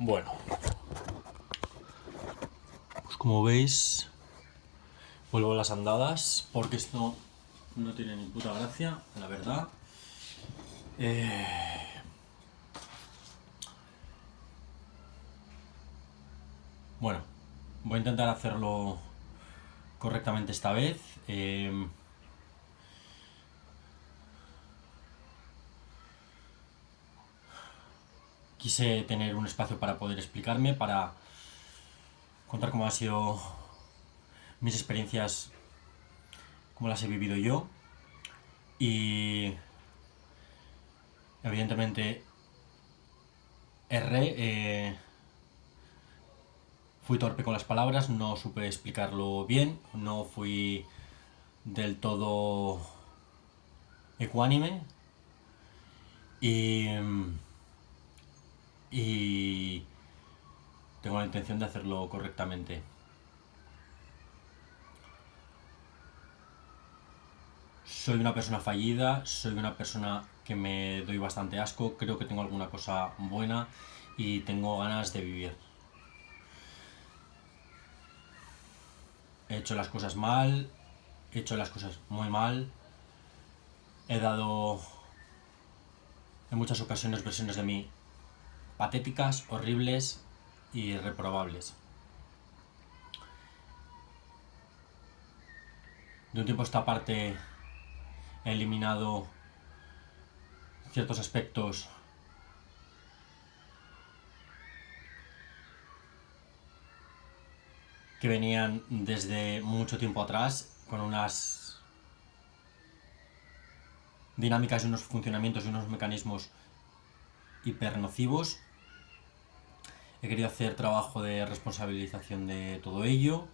Bueno, pues como veis, vuelvo a las andadas porque esto no tiene ni puta gracia, la verdad. Bueno, voy a intentar hacerlo correctamente esta vez. Quise tener un espacio para poder explicarme, para contar cómo han sido mis experiencias, cómo las he vivido yo. Y evidentemente erré, fui torpe con las palabras, no supe explicarlo bien, no fui del todo ecuánime y tengo la intención de hacerlo correctamente. Soy una persona fallida, soy una persona que me doy bastante asco, creo que tengo alguna cosa buena y tengo ganas de vivir. He hecho las cosas mal, he hecho las cosas muy mal, he dado en muchas ocasiones versiones de mí patéticas, horribles y reprobables. De un tiempo a esta parte he eliminado ciertos aspectos que venían desde mucho tiempo atrás con unas dinámicas y unos funcionamientos y unos mecanismos hipernocivos. He querido hacer trabajo de responsabilización de todo ello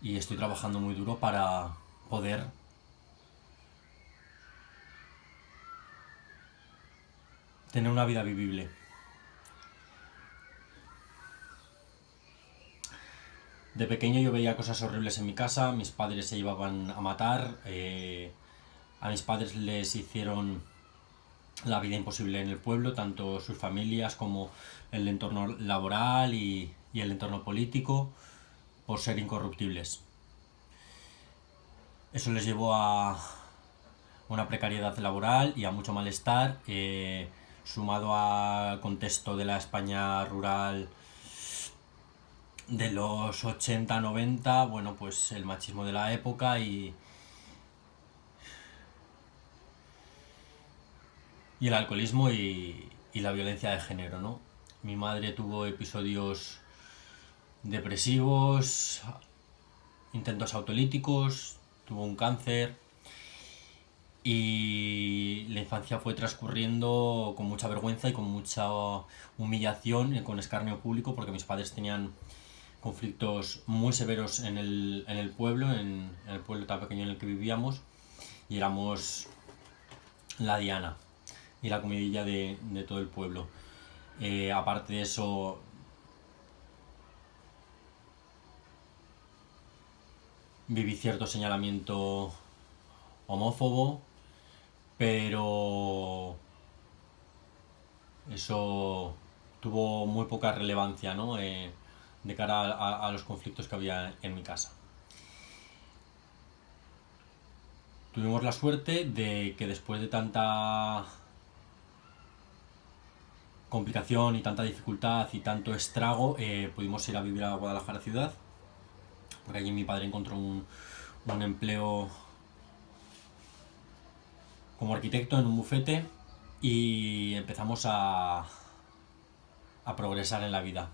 y estoy trabajando muy duro para poder tener una vida vivible. De pequeño yo veía cosas horribles en mi casa, mis padres se llevaban a matar, a mis padres les hicieron la vida imposible en el pueblo, tanto sus familias como el entorno laboral y el entorno político, por ser incorruptibles. Eso les llevó a una precariedad laboral y a mucho malestar, sumado al contexto de la España rural de los 80-90, bueno, pues el machismo de la época y el alcoholismo y la violencia de género, ¿no? Mi madre tuvo episodios depresivos, intentos autolíticos, tuvo un cáncer y la infancia fue transcurriendo con mucha vergüenza y con mucha humillación, con escarnio público, porque mis padres tenían conflictos muy severos en el pueblo, en el pueblo tan pequeño en el que vivíamos, y éramos la diana y la comidilla de todo el pueblo. Aparte de eso, viví cierto señalamiento homófobo, pero eso tuvo muy poca relevancia, ¿no? De cara a los conflictos que había en mi casa. Tuvimos la suerte de que después de tanta complicación y tanta dificultad y tanto estrago, pudimos ir a vivir a Guadalajara ciudad, porque allí mi padre encontró un empleo como arquitecto en un bufete y empezamos a progresar en la vida.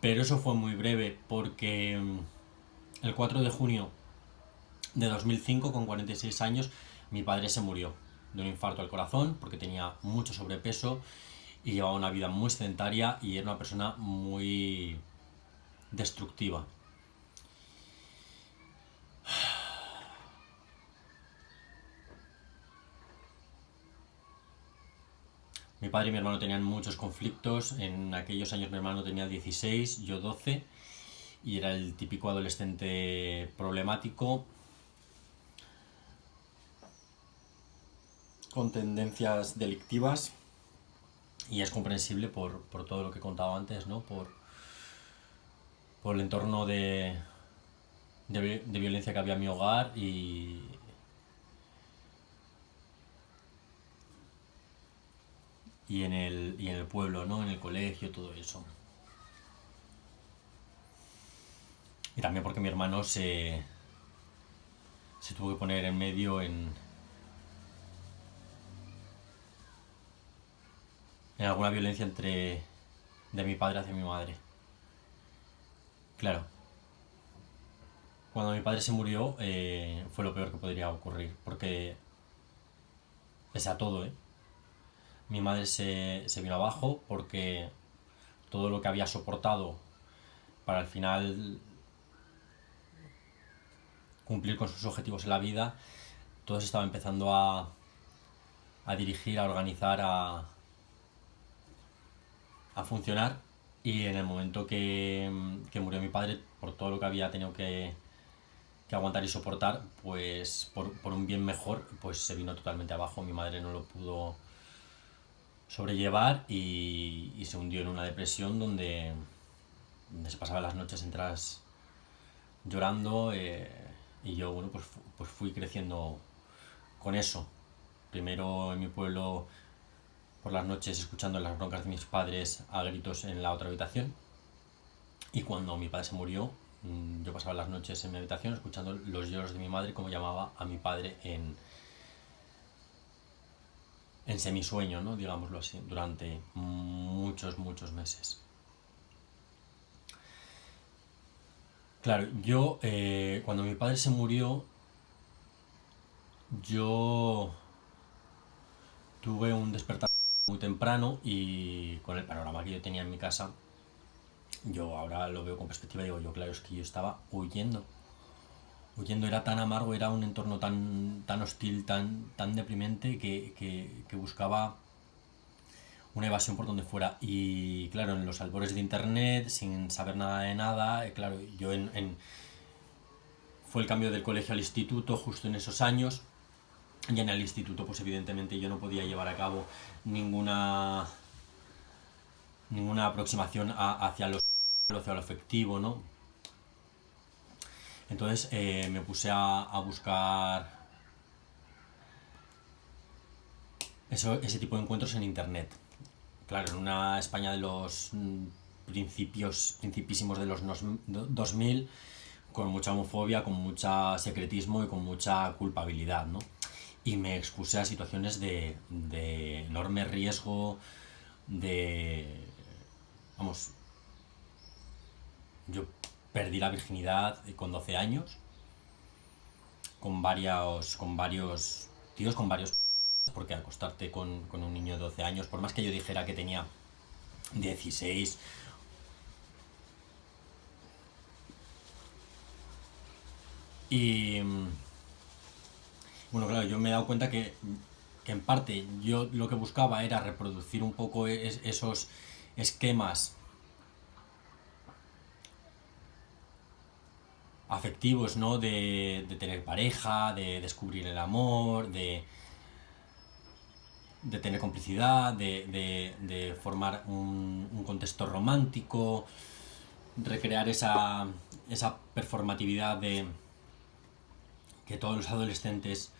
Pero eso fue muy breve porque el 4 de junio de 2005, con 46 años, mi padre se murió de un infarto al corazón porque tenía mucho sobrepeso y llevaba una vida muy sedentaria y era una persona muy destructiva. Mi padre y mi hermano tenían muchos conflictos. En aquellos años mi hermano tenía 16, yo 12, y era el típico adolescente problemático con tendencias delictivas Y es comprensible por todo lo que he contado antes, ¿no? Por el entorno de violencia que había en mi hogar y en el pueblo, ¿no? En el colegio, todo eso. Y también porque mi hermano se tuvo que poner en medio en alguna violencia de mi padre hacia mi madre. Claro, cuando mi padre se murió fue lo peor que podría ocurrir, porque pese a todo, mi madre se vino abajo porque todo lo que había soportado para al final cumplir con sus objetivos en la vida, todo se estaba empezando a dirigir, a organizar, a funcionar. Y en el momento que murió mi padre, por todo lo que había tenido que aguantar y soportar, pues por un bien mejor, pues se vino totalmente abajo. Mi madre no lo pudo sobrellevar y se hundió en una depresión donde se pasaba las noches enteras llorando, y yo, bueno, pues fui creciendo con eso. Primero en mi pueblo por las noches escuchando las broncas de mis padres a gritos en la otra habitación, y cuando mi padre se murió, yo pasaba las noches en mi habitación escuchando los lloros de mi madre como llamaba a mi padre en semisueño, ¿no? Digámoslo así, durante muchos, muchos meses. Claro, yo cuando mi padre se murió, yo tuve un despertar muy temprano, y con el panorama que yo tenía en mi casa, yo ahora lo veo con perspectiva y digo, yo claro, es que yo estaba huyendo. Huyendo, era tan amargo, era un entorno tan hostil, tan deprimente que buscaba una evasión por donde fuera. Y claro, en los albores de internet, sin saber nada de nada, claro, yo fue el cambio del colegio al instituto justo en esos años. Y en el instituto, pues evidentemente yo no podía llevar a cabo ninguna aproximación hacia lo afectivo, ¿no? Entonces me puse a buscar ese tipo de encuentros en internet. Claro, en una España de los principísimos de los 2000, con mucha homofobia, con mucho secretismo y con mucha culpabilidad, ¿no? Y me expuse a situaciones de enorme riesgo, de... Vamos, yo perdí la virginidad con 12 años, con varios tíos, con varios... Porque acostarte con un niño de 12 años, por más que yo dijera que tenía 16. Y bueno, claro, yo me he dado cuenta que en parte yo lo que buscaba era reproducir un poco esos esquemas afectivos, ¿no? De tener pareja, de descubrir el amor, de tener complicidad, de formar un contexto romántico, recrear esa performatividad que todos los adolescentes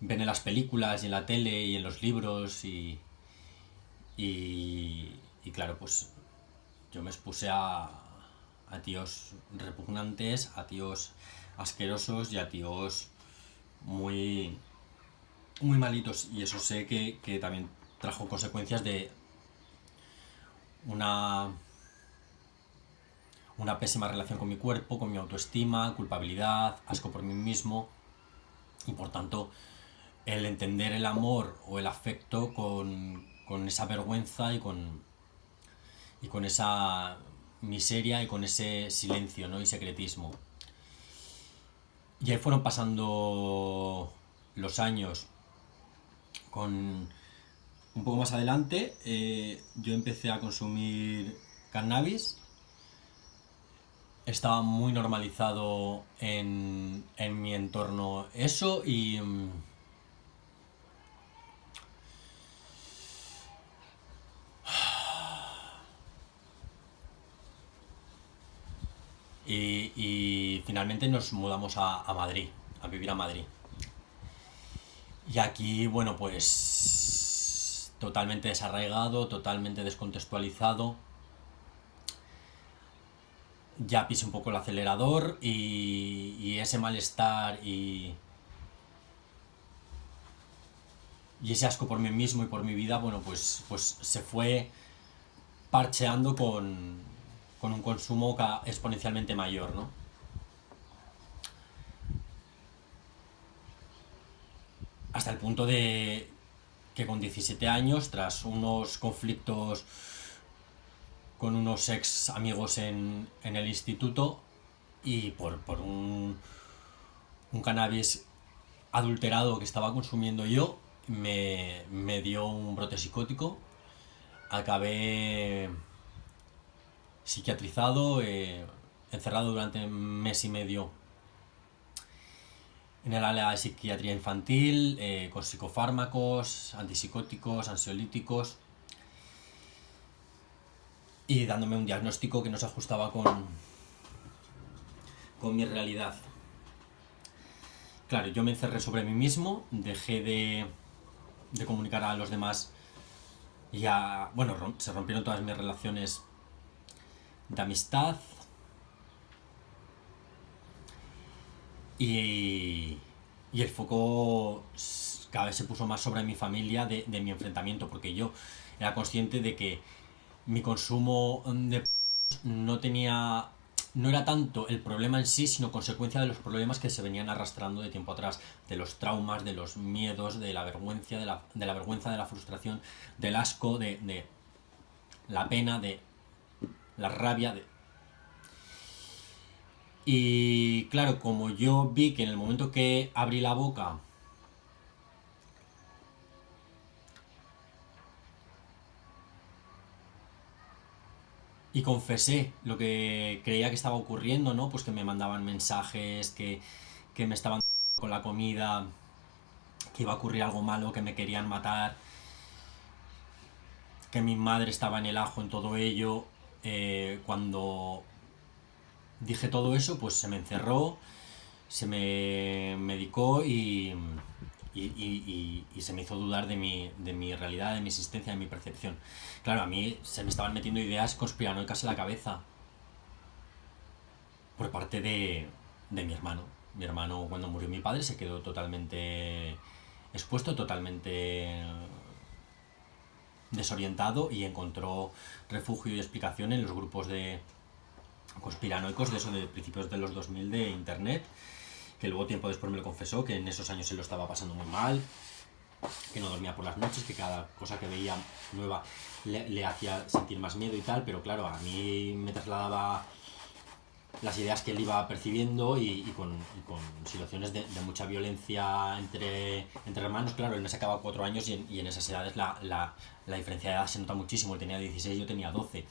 ven en las películas y en la tele y en los libros y claro, pues yo me expuse a tíos repugnantes, a tíos asquerosos y a tíos muy, muy malitos, y eso sé que también trajo consecuencias de una, una pésima relación con mi cuerpo, con mi autoestima, culpabilidad, asco por mí mismo, y por tanto el entender el amor o el afecto con esa vergüenza y con esa miseria y con ese silencio, ¿no? Y secretismo. Y ahí fueron pasando los años. Con un poco más adelante yo empecé a consumir cannabis. Estaba muy normalizado en mi entorno eso, finalmente nos mudamos a Madrid, a vivir a Madrid. Y aquí, bueno, pues totalmente desarraigado, totalmente descontextualizado. Ya pisé un poco el acelerador y ese malestar y ese asco por mí mismo y por mi vida, bueno, pues se fue parcheando con un consumo exponencialmente mayor, ¿no? Hasta el punto de que con 17 años, tras unos conflictos con unos ex amigos en el instituto y por un cannabis adulterado que estaba consumiendo yo, me dio un brote psicótico. Acabé psiquiatrizado, encerrado durante un mes y medio en el área de psiquiatría infantil, con psicofármacos, antipsicóticos, ansiolíticos, y dándome un diagnóstico que no se ajustaba con mi realidad. Claro, yo me encerré sobre mí mismo, dejé de comunicar a los demás. Ya, bueno, se rompieron todas mis relaciones de amistad. Y el foco cada vez se puso más sobre mi familia de mi enfrentamiento, porque yo era consciente de que mi consumo de no tenía, no era tanto el problema en sí, sino consecuencia de los problemas que se venían arrastrando de tiempo atrás, de los traumas, de los miedos, de la vergüenza, de la vergüenza, de la frustración, del asco, de la pena, de la rabia. Y claro, como yo vi que en el momento que abrí la boca y confesé lo que creía que estaba ocurriendo, ¿no? Pues que me mandaban mensajes, que me estaban con la comida, que iba a ocurrir algo malo, que me querían matar, que mi madre estaba en el ajo en todo ello. Cuando dije todo eso, pues se me encerró, se me medicó y se me hizo dudar de mi realidad, de mi existencia, de mi percepción. Claro, a mí se me estaban metiendo ideas conspiranoicas en la cabeza por parte de mi hermano. Mi hermano, cuando murió mi padre, se quedó totalmente expuesto, totalmente desorientado, y encontró refugio y explicación en los grupos de conspiranoicos de eso de principios de los 2000 de internet, que luego tiempo después me lo confesó, que en esos años él lo estaba pasando muy mal, que no dormía por las noches, que cada cosa que veía nueva le hacía sentir más miedo y tal, pero claro, a mí me trasladaba las ideas que él iba percibiendo y con situaciones de mucha violencia entre hermanos. Claro, él me sacaba 4 años y en esas edades la diferencia de edad se nota muchísimo. Él tenía 16, yo tenía 12.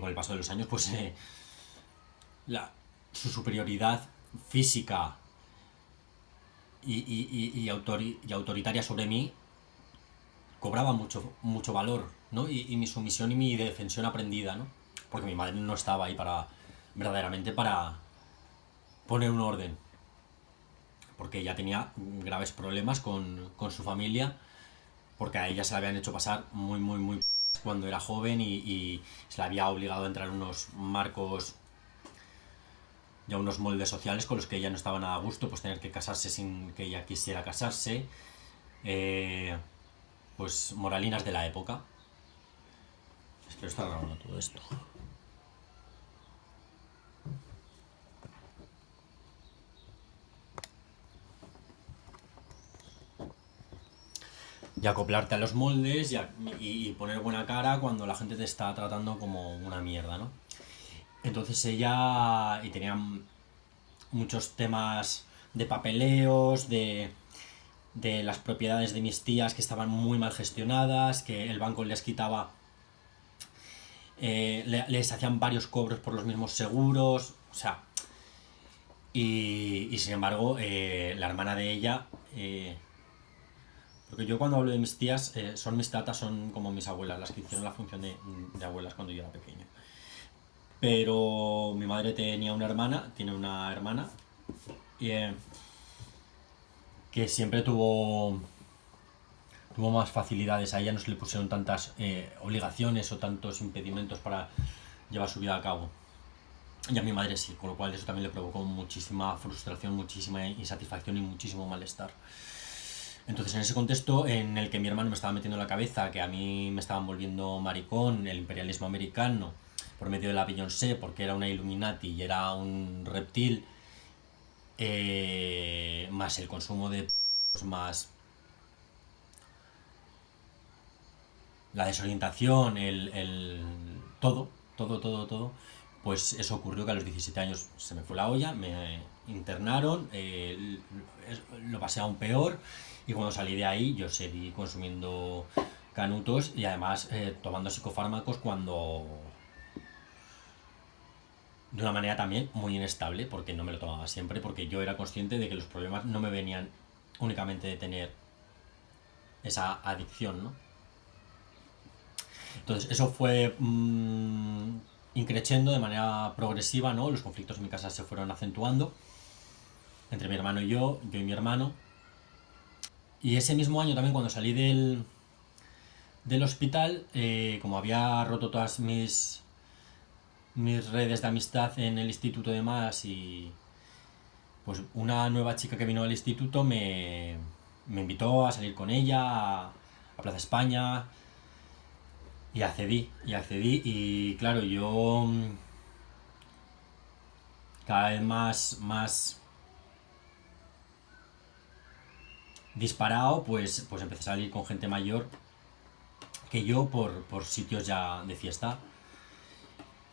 Con el paso de los años, pues su superioridad física y autoritaria sobre mí cobraba mucho valor, ¿no? Y mi sumisión y mi defensión aprendida, ¿no? Porque mi madre no estaba ahí verdaderamente para poner un orden, porque ella tenía graves problemas con su familia, porque a ella se la habían hecho pasar muy cuando era joven y se la había obligado a entrar en unos marcos y a unos moldes sociales con los que ella no estaba nada a gusto, pues tener que casarse sin que ella quisiera casarse, pues moralinas de la época. Espero estar grabando todo esto. Y acoplarte a los moldes y poner buena cara cuando la gente te está tratando como una mierda, ¿no? Entonces ella, y tenía muchos temas de papeleos, de las propiedades de mis tías que estaban muy mal gestionadas, que el banco les quitaba, les hacían varios cobros por los mismos seguros, o sea, y sin embargo, la hermana de ella, porque yo cuando hablo de mis tías, son mis tatas, son como mis abuelas, las que hicieron la función de abuelas cuando yo era pequeño. Pero mi madre tiene una hermana, y, que siempre tuvo más facilidades. A ella no se le pusieron tantas obligaciones o tantos impedimentos para llevar su vida a cabo. Y a mi madre sí, con lo cual eso también le provocó muchísima frustración, muchísima insatisfacción y muchísimo malestar. Entonces, en ese contexto en el que mi hermano me estaba metiendo en la cabeza que a mí me estaban volviendo maricón, el imperialismo americano, por medio de la Beyoncé, porque era una Illuminati y era un reptil, más el consumo de más la desorientación, todo, pues eso ocurrió que a los 17 años se me fue la olla, me internaron, lo pasé aún peor, y cuando salí de ahí yo seguí consumiendo canutos y además tomando psicofármacos cuando de una manera también muy inestable, porque no me lo tomaba siempre, porque yo era consciente de que los problemas no me venían únicamente de tener esa adicción, ¿no? Entonces, eso fue increciendo de manera progresiva, ¿no? Los conflictos en mi casa se fueron acentuando entre mi hermano y yo y mi hermano. Y ese mismo año también, cuando salí del hospital, como había roto todas mis redes de amistad en el instituto de más, y pues una nueva chica que vino al instituto me invitó a salir con ella a Plaza España, y accedí, y claro, yo cada vez más disparado, pues empecé a salir con gente mayor que yo por sitios ya de fiesta.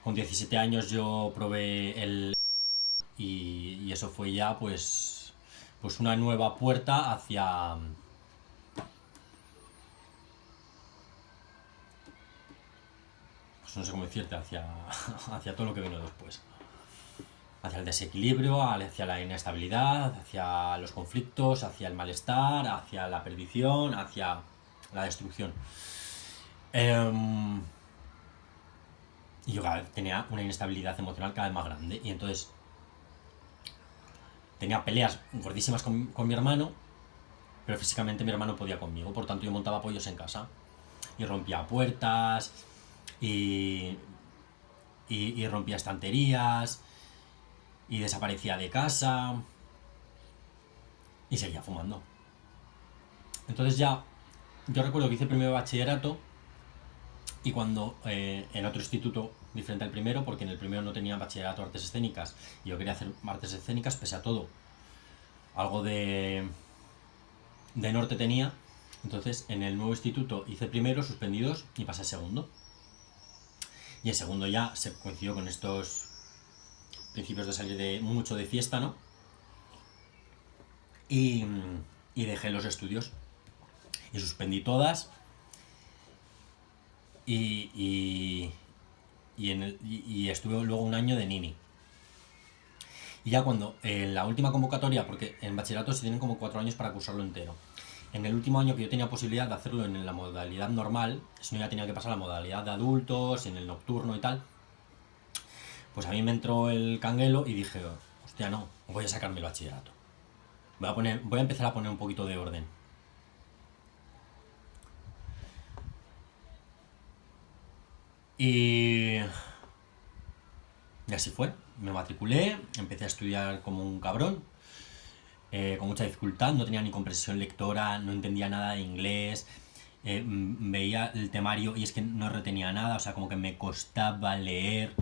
Con 17 años yo probé y eso fue ya pues una nueva puerta hacia, pues no sé cómo decirte, hacia todo lo que vino después. Hacia el desequilibrio, hacia la inestabilidad, hacia los conflictos, hacia el malestar, hacia la perdición, hacia la destrucción. Y yo cada vez tenía una inestabilidad emocional cada vez más grande. Y entonces tenía peleas gordísimas con mi hermano, pero físicamente mi hermano podía conmigo. Por tanto, yo montaba pollos en casa. Y rompía puertas, y, y rompía estanterías, y desaparecía de casa, y seguía fumando. Entonces ya, yo recuerdo que hice el primero de bachillerato, y cuando en otro instituto diferente al primero, porque en el primero no tenía bachillerato de artes escénicas, y yo quería hacer artes escénicas, pese a todo, algo de norte tenía. Entonces en el nuevo instituto hice primero, suspendí dos y pasé a segundo. Y en segundo ya se coincidió con estos principios de salir mucho de fiesta, ¿no? Y, y dejé los estudios y suspendí todas, y, y estuve luego un año de nini. Y ya cuando en la última convocatoria, porque en bachillerato se tienen como 4 años para cursarlo entero, en el último año que yo tenía posibilidad de hacerlo en la modalidad normal, si no ya tenía que pasar a la modalidad de adultos, en el nocturno y tal, pues a mí me entró el canguelo y dije, hostia, no, voy a sacarme el bachillerato. Voy a empezar a poner un poquito de orden. Y así fue. Me matriculé, empecé a estudiar como un cabrón, con mucha dificultad, no tenía ni comprensión lectora, no entendía nada de inglés, veía el temario y es que no retenía nada, o sea, como que me costaba leer.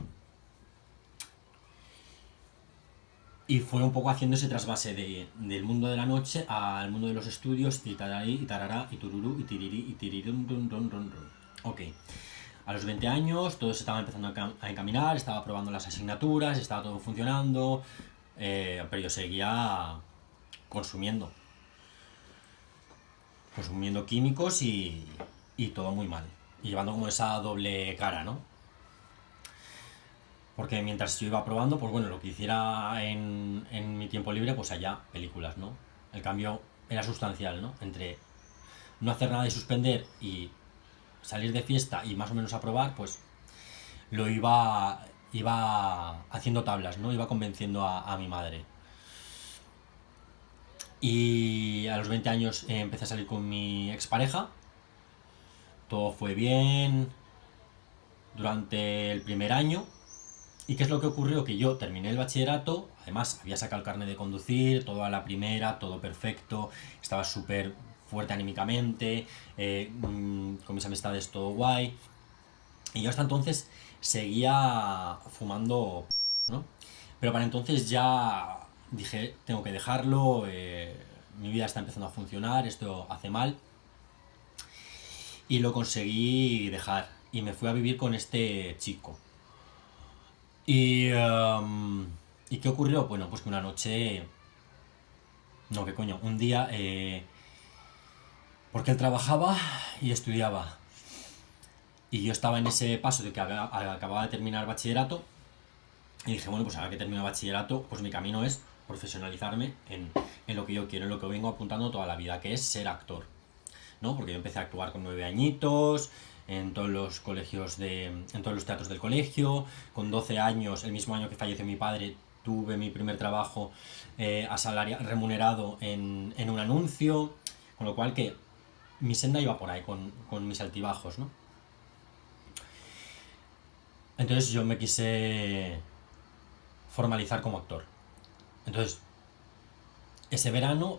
Y fue un poco haciendo ese trasvase del mundo de la noche al mundo de los estudios, y tararí, y tarará, y tururú, y tiriri, y tirirum, run, run, run, run. Ok. A los 20 años todo se estaba empezando a encaminar, estaba aprobando las asignaturas, estaba todo funcionando, pero yo seguía consumiendo, consumiendo químicos, y todo muy mal. Y llevando como esa doble cara, ¿no? Porque mientras yo iba probando, pues bueno, lo que hiciera en mi tiempo libre, pues allá, películas, ¿no? El cambio era sustancial, ¿no? Entre no hacer nada y suspender, y salir de fiesta y más o menos aprobar, pues lo iba iba haciendo tablas, ¿no? Iba convenciendo a mi madre. Y a los 20 años empecé a salir con mi expareja. Todo fue bien durante el primer año. ¿Y qué es lo que ocurrió? Que yo terminé el bachillerato, además había sacado el carnet de conducir, todo a la primera, todo perfecto, estaba súper fuerte anímicamente, con mis amistades todo guay. Y yo hasta entonces seguía fumando, ¿no? Pero para entonces ya dije, tengo que dejarlo, mi vida está empezando a funcionar, esto hace mal. Y lo conseguí dejar. Y me fui a vivir con este chico. Y, ¿Y qué ocurrió? Bueno, pues que una noche... No, qué coño. Un día... porque él trabajaba y estudiaba. Y yo estaba en ese paso de que acababa de terminar bachillerato. Y dije, bueno, pues ahora que termino bachillerato, pues mi camino es profesionalizarme en lo que yo quiero, en lo que vengo apuntando toda la vida, que es ser actor. ¿No? Porque yo empecé a actuar con 9 añitos, en todos los colegios en todos los teatros del colegio, con 12 años, el mismo año que falleció mi padre, tuve mi primer trabajo remunerado en un anuncio, con lo cual que mi senda iba por ahí, con mis altibajos, ¿no? Entonces yo me quise formalizar como actor. Entonces, ese verano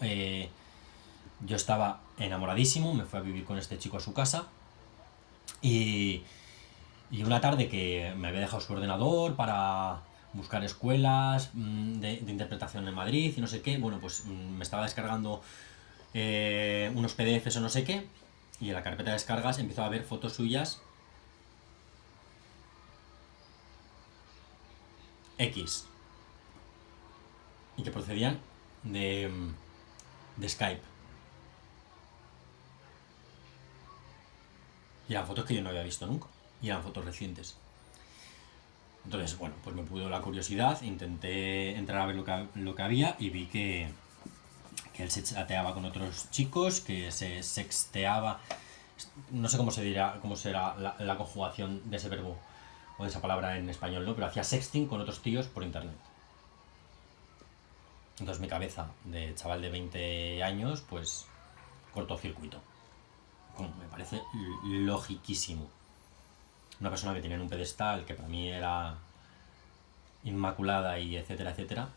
yo estaba enamoradísimo, me fui a vivir con este chico a su casa y una tarde que me había dejado su ordenador para buscar escuelas de interpretación en Madrid y no sé qué, bueno, pues me estaba descargando unos PDFs o no sé qué, y en la carpeta de descargas empezó a ver fotos suyas X, y que procedían de Skype. Y eran fotos que yo no había visto nunca, y eran fotos recientes. Entonces, bueno, pues me pudo la curiosidad, intenté entrar a ver lo que había y vi que él se chateaba con otros chicos, que se sexteaba, no sé cómo se dirá, cómo será la conjugación de ese verbo o de esa palabra en español, ¿no? Pero hacía sexting con otros tíos por internet. Entonces mi cabeza de chaval de 20 años, pues cortocircuito. Como me parece logiquísimo. Una persona que tiene en un pedestal que para mí era inmaculada y etcétera, etcétera,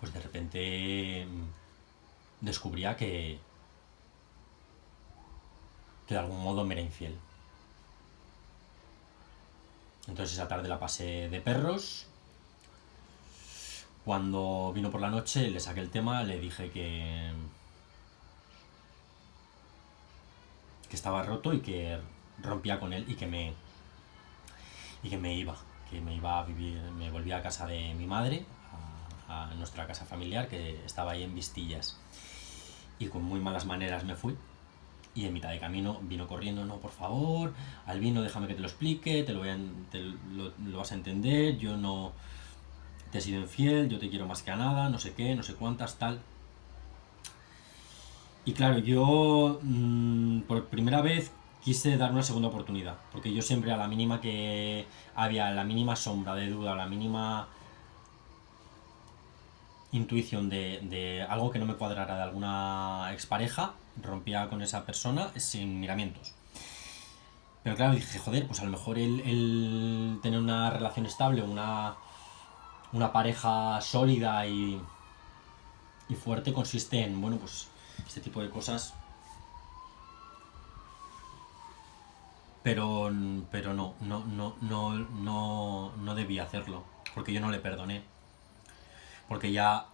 pues de repente descubría que de algún modo me era infiel. Entonces esa tarde la pasé de perros. Cuando vino por la noche le saqué el tema, le dije que estaba roto y que rompía con él y que me iba a vivir, me volvía a casa de mi madre, a nuestra casa familiar que estaba ahí en Vistillas. Y con muy malas maneras me fui. Y en mitad de camino vino corriendo, no, por favor, Albino, déjame que te lo explique, lo vas a entender, yo no te he sido infiel, yo te quiero más que a nada, no sé qué, no sé cuántas, tal. Y claro, yo por primera vez quise dar una segunda oportunidad, porque yo siempre a la mínima que había, la mínima sombra de duda, la mínima intuición de algo que no me cuadrara de alguna expareja, rompía con esa persona sin miramientos. Pero claro, dije, joder, pues a lo mejor el tener una relación estable, una pareja sólida y fuerte consiste en, bueno, pues este tipo de cosas. Pero no debía hacerlo, porque yo no le perdoné, porque ya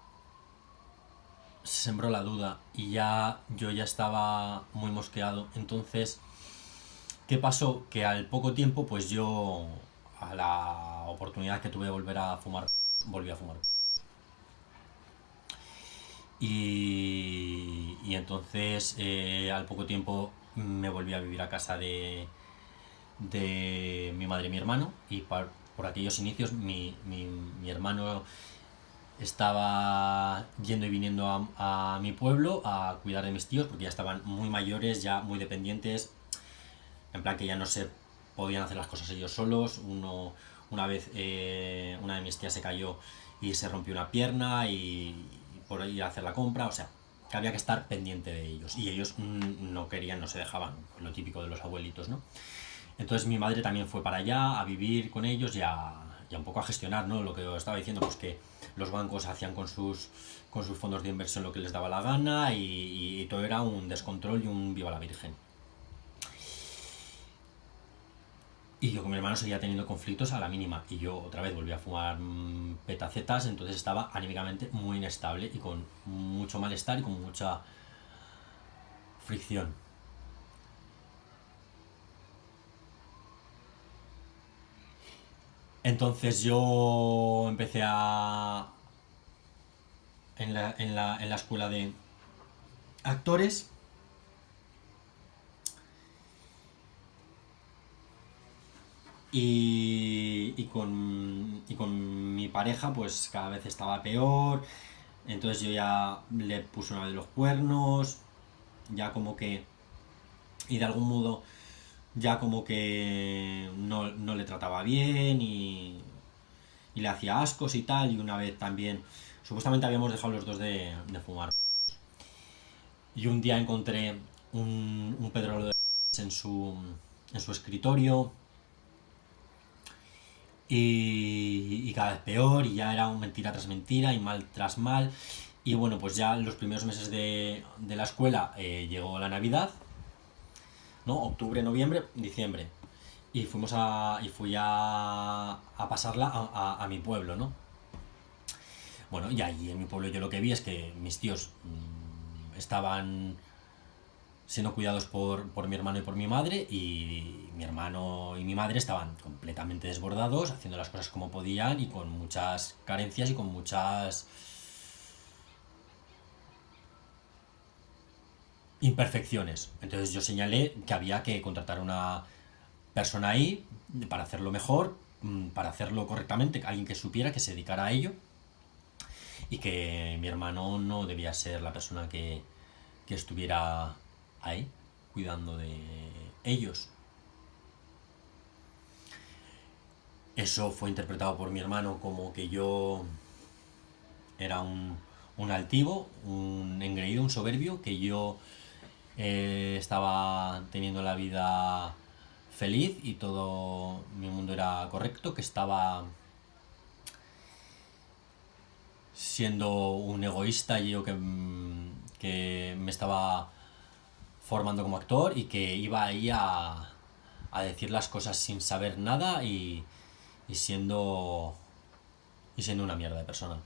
se sembró la duda y yo ya estaba muy mosqueado. Entonces, ¿qué pasó? Que al poco tiempo, pues yo, a la oportunidad que tuve de volver a fumar, volví a fumar. Y entonces, al poco tiempo, me volví a vivir a casa de mi madre y mi hermano. Y por aquellos inicios, mi hermano estaba yendo y viniendo a mi pueblo a cuidar de mis tíos porque ya estaban muy mayores, ya muy dependientes, en plan que ya no se podían hacer las cosas ellos solos. Una vez una de mis tías se cayó y se rompió una pierna y por ir a hacer la compra, o sea, que había que estar pendiente de ellos. Y ellos no querían, no se dejaban, lo típico de los abuelitos, ¿no? Entonces mi madre también fue para allá a vivir con ellos y a un poco a gestionar, ¿no? Lo que os estaba diciendo, pues que los bancos hacían con sus fondos de inversión lo que les daba la gana y todo era un descontrol y un viva la virgen. Y yo con mi hermano seguía teniendo conflictos a la mínima. Y yo otra vez volví a fumar petacetas, entonces estaba anímicamente muy inestable y con mucho malestar y con mucha fricción. Entonces yo empecé en la escuela de actores y con mi pareja pues cada vez estaba peor. Entonces yo ya le puse una de los cuernos, ya como que, y de algún modo ya como que no le trataba bien y le hacía ascos y tal. Y una vez también, supuestamente habíamos dejado los dos de fumar. Y un día encontré un pedrolo de en su escritorio y cada vez peor y ya era un mentira tras mentira y mal tras mal. Y bueno, pues ya en los primeros meses de la escuela llegó la Navidad, ¿no? Octubre, noviembre, diciembre. Y fui a pasarla a mi pueblo, ¿no? Bueno, y allí en mi pueblo yo lo que vi es que mis tíos estaban siendo cuidados por mi hermano y por mi madre, y mi hermano y mi madre estaban completamente desbordados, haciendo las cosas como podían y con muchas carencias y con muchas imperfecciones. Entonces yo señalé que había que contratar una persona ahí para hacerlo mejor, para hacerlo correctamente, alguien que supiera, que se dedicara a ello, y que mi hermano no debía ser la persona que estuviera ahí cuidando de ellos. Eso fue interpretado por mi hermano como que yo era un altivo, un engreído, un soberbio, que yo estaba teniendo la vida feliz y todo mi mundo era correcto, que estaba siendo un egoísta y yo que me estaba formando como actor y que iba ahí a decir las cosas sin saber nada y siendo y siendo una mierda de persona.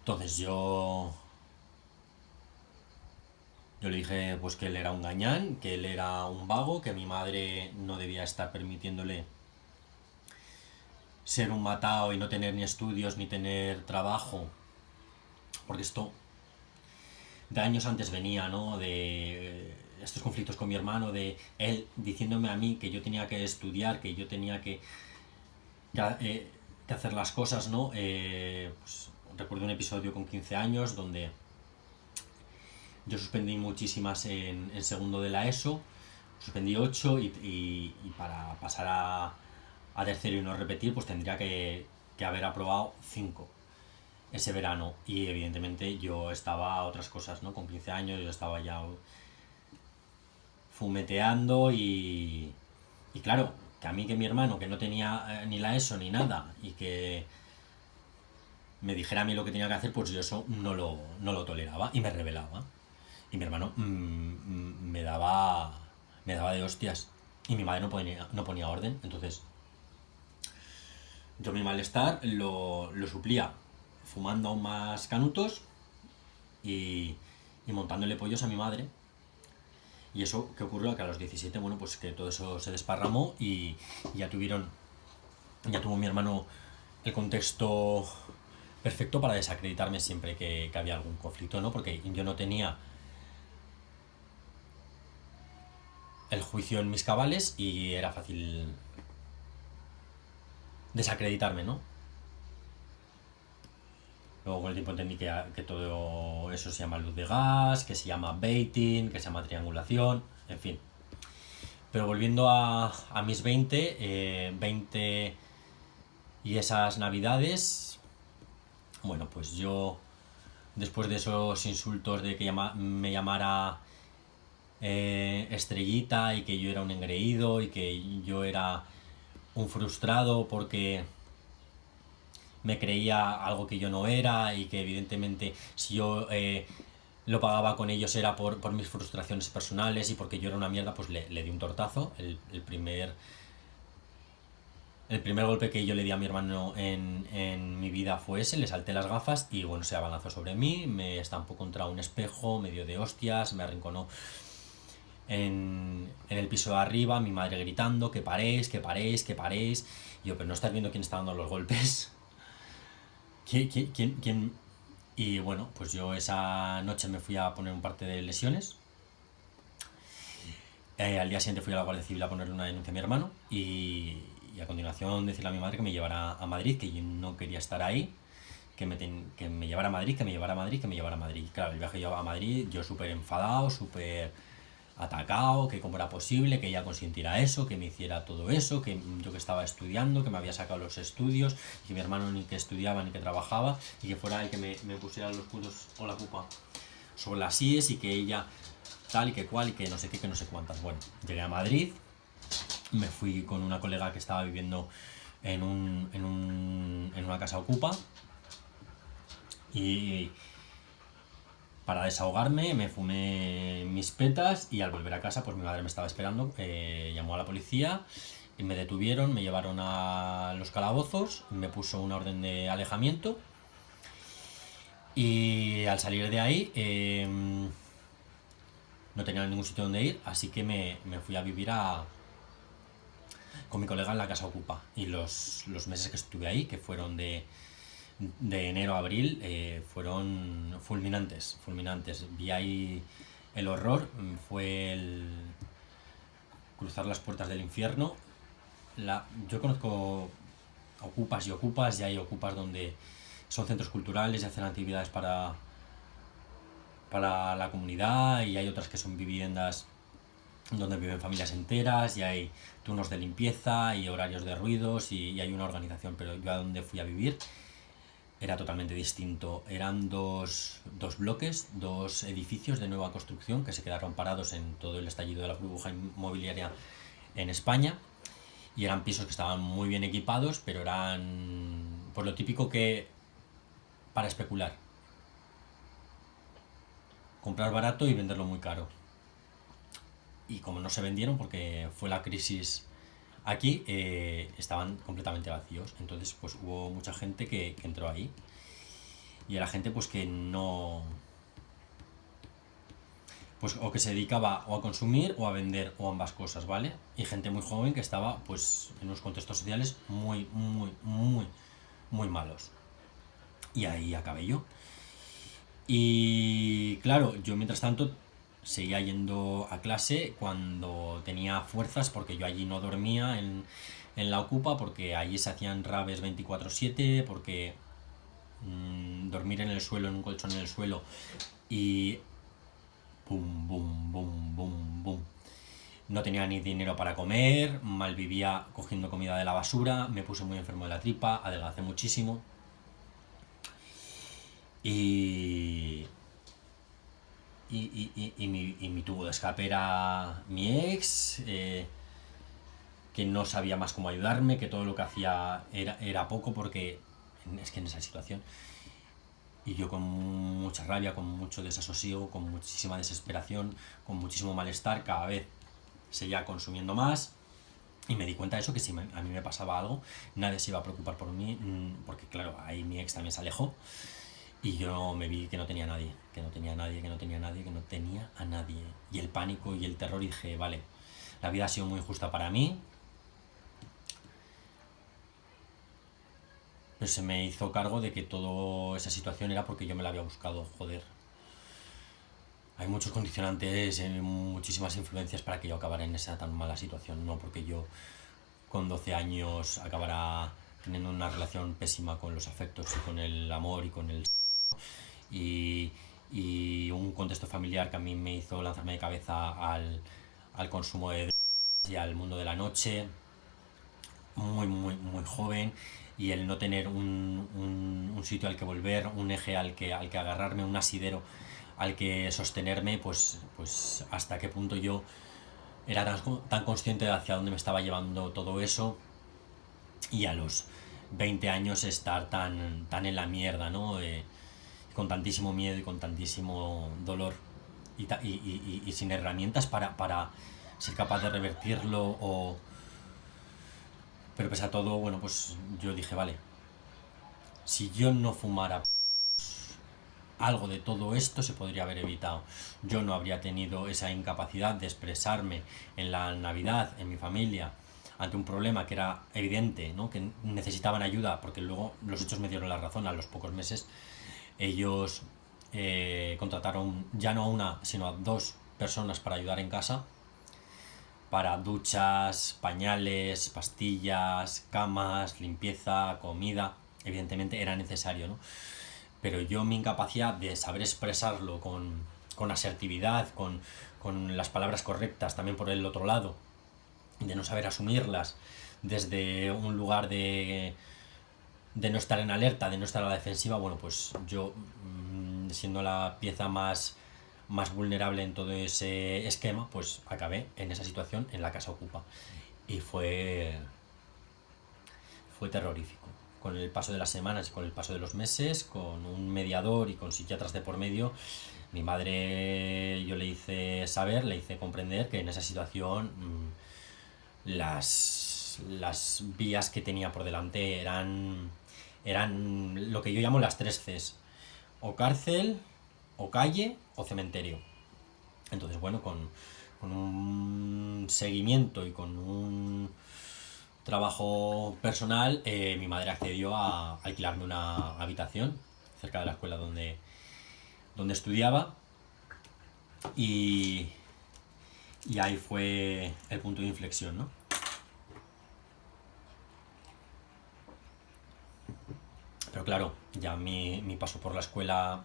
Entonces yo le dije pues que él era un gañán, que él era un vago, que mi madre no debía estar permitiéndole ser un matao y no tener ni estudios ni tener trabajo, porque esto de años antes venía, ¿no? De estos conflictos con mi hermano, de él diciéndome a mí que yo tenía que estudiar, que yo tenía que hacer las cosas, ¿no? Pues, recuerdo un episodio con 15 años donde yo suspendí muchísimas en segundo de la ESO, suspendí 8 y para pasar a tercero y no repetir, pues tendría que haber aprobado 5 ese verano. Y evidentemente yo estaba a otras cosas, ¿no? Con 15 años yo estaba ya fumeteando y claro, que a mí, que mi hermano, que no tenía ni la ESO ni nada, y que me dijera a mí lo que tenía que hacer, pues yo eso no lo toleraba y me rebelaba. Y mi hermano me daba de hostias. Y mi madre no ponía orden. Entonces yo mi malestar lo suplía fumando aún más canutos y, y montándole pollos a mi madre. Y eso que ocurrió que a los 17, bueno, pues que todo eso se desparramó y ya tuvo mi hermano el contexto perfecto para desacreditarme siempre que había algún conflicto, ¿no? Porque yo no tenía el juicio en mis cabales y era fácil desacreditarme, ¿no? Luego con el tiempo entendí que todo eso se llama luz de gas, que se llama baiting, que se llama triangulación, en fin. Pero volviendo a mis 20, 20 y esas navidades, bueno, pues yo, después de esos insultos de que me llamara estrellita y que yo era un engreído y que yo era un frustrado porque me creía algo que yo no era y que evidentemente si yo lo pagaba con ellos era por mis frustraciones personales y porque yo era una mierda, pues le di un tortazo. El primer golpe que yo le di a mi hermano en mi vida fue ese, le salté las gafas y bueno, se abalanzó sobre mí, me estampó contra un espejo, me dio de hostias, me arrinconó en el piso de arriba, mi madre gritando que paréis, que paréis, que paréis. Y yo, pero no estás viendo quién está dando los golpes. ¿Quién? Y bueno, pues yo esa noche me fui a poner un parte de lesiones. Al día siguiente fui a la Guardia Civil a ponerle una denuncia a mi hermano y a continuación decirle a mi madre que me llevara a Madrid, que yo no quería estar ahí, que me llevara a Madrid, que me llevara a Madrid, que me llevara a Madrid. Claro, el viaje yo a Madrid, yo súper enfadado, súper atacado, que cómo era posible que ella consintiera eso, que me hiciera todo eso, que yo que estaba estudiando, que me había sacado los estudios, y que mi hermano ni que estudiaba ni que trabajaba, y que fuera el que me pusiera los puntos o la culpa sobre las IES y que ella tal y que cual y que no sé qué, que no sé cuántas. Bueno, llegué a Madrid, me fui con una colega que estaba viviendo en una casa ocupa y para desahogarme me fumé mis petas y al volver a casa pues mi madre me estaba esperando, llamó a la policía y me detuvieron, me llevaron a los calabozos, me puso una orden de alejamiento y al salir de ahí no tenía ningún sitio donde ir, así que me fui a vivir con mi colega en la casa ocupa y los meses que estuve ahí, que fueron de enero a abril, fueron fulminantes, fulminantes. Vi ahí el horror, fue el cruzar las puertas del infierno. Yo conozco ocupas y ocupas, y hay ocupas donde son centros culturales y hacen actividades para la comunidad, y hay otras que son viviendas donde viven familias enteras y hay turnos de limpieza y horarios de ruidos y hay una organización, pero yo a donde fui a vivir era totalmente distinto. Eran dos bloques, dos edificios de nueva construcción que se quedaron parados en todo el estallido de la burbuja inmobiliaria en España y eran pisos que estaban muy bien equipados, pero eran por lo típico que para especular, comprar barato y venderlo muy caro. Y como no se vendieron porque fue la crisis aquí, estaban completamente vacíos. Entonces pues hubo mucha gente que entró ahí y era gente pues que no, pues o que se dedicaba o a consumir o a vender o ambas cosas, ¿vale? Y gente muy joven que estaba pues en unos contextos sociales muy malos. Y ahí acabé yo. Y claro, yo mientras tanto seguía yendo a clase cuando tenía fuerzas porque yo allí no dormía en la ocupa, porque allí se hacían raves 24/7, porque dormir en el suelo, en un colchón en el suelo y bum, bum, bum, bum, bum. No tenía ni dinero para comer, malvivía cogiendo comida de la basura, me puse muy enfermo de la tripa, adelgacé muchísimo. Y, mi tubo de escape era mi ex, que no sabía más cómo ayudarme, que todo lo que hacía era poco porque es que en esa situación. Y yo con mucha rabia, con mucho desasosiego, con muchísima desesperación, con muchísimo malestar, cada vez seguía consumiendo más. Y me di cuenta de eso, que si a mí me pasaba algo, nadie se iba a preocupar por mí, porque claro, ahí mi ex también se alejó. Y yo me vi que no tenía nadie, que no tenía nadie, que no tenía nadie, que no tenía a nadie. Y el pánico y el terror, y dije, vale, la vida ha sido muy injusta para mí, pero se me hizo cargo de que toda esa situación era porque yo me la había buscado, joder. Hay muchos condicionantes, muchísimas influencias para que yo acabara en esa tan mala situación, no porque yo con 12 años acabara teniendo una relación pésima con los afectos y con el amor y con el y, y un contexto familiar que a mí me hizo lanzarme de cabeza al consumo de y al mundo de la noche, muy, muy, muy joven, y el no tener un sitio al que volver, un eje al que agarrarme, un asidero al que sostenerme, pues hasta qué punto yo era tan consciente de hacia dónde me estaba llevando todo eso, y a los 20 años estar tan en la mierda, ¿no? Con tantísimo miedo y con tantísimo dolor y sin herramientas para ser capaz de revertirlo o... Pero pese a todo, bueno, pues yo dije, vale, si yo no fumara, algo de todo esto se podría haber evitado. Yo no habría tenido esa incapacidad de expresarme en la Navidad, en mi familia, ante un problema que era evidente, ¿no? Que necesitaban ayuda, porque luego los hechos me dieron la razón. A los pocos meses ellos contrataron ya no a una, sino a dos personas para ayudar en casa, para duchas, pañales, pastillas, camas, limpieza, comida. Evidentemente era necesario, ¿no? Pero yo mi incapacidad de saber expresarlo con asertividad, con las palabras correctas, también por el otro lado, de no saber asumirlas desde un lugar de no estar en alerta, de no estar a la defensiva, bueno, pues yo, siendo la pieza más vulnerable en todo ese esquema, pues acabé en esa situación en la casa ocupa. Y fue terrorífico. Con el paso de las semanas y con el paso de los meses, con un mediador y con psiquiatras de por medio, mi madre, yo le hice saber, le hice comprender que en esa situación las vías que tenía por delante eran lo que yo llamo las tres Cs: o cárcel, o calle, o cementerio. Entonces, bueno, con un seguimiento y con un trabajo personal, mi madre accedió a alquilarme una habitación cerca de la escuela donde estudiaba, y, y ahí fue el punto de inflexión, ¿no? Pero claro, ya mi paso por la escuela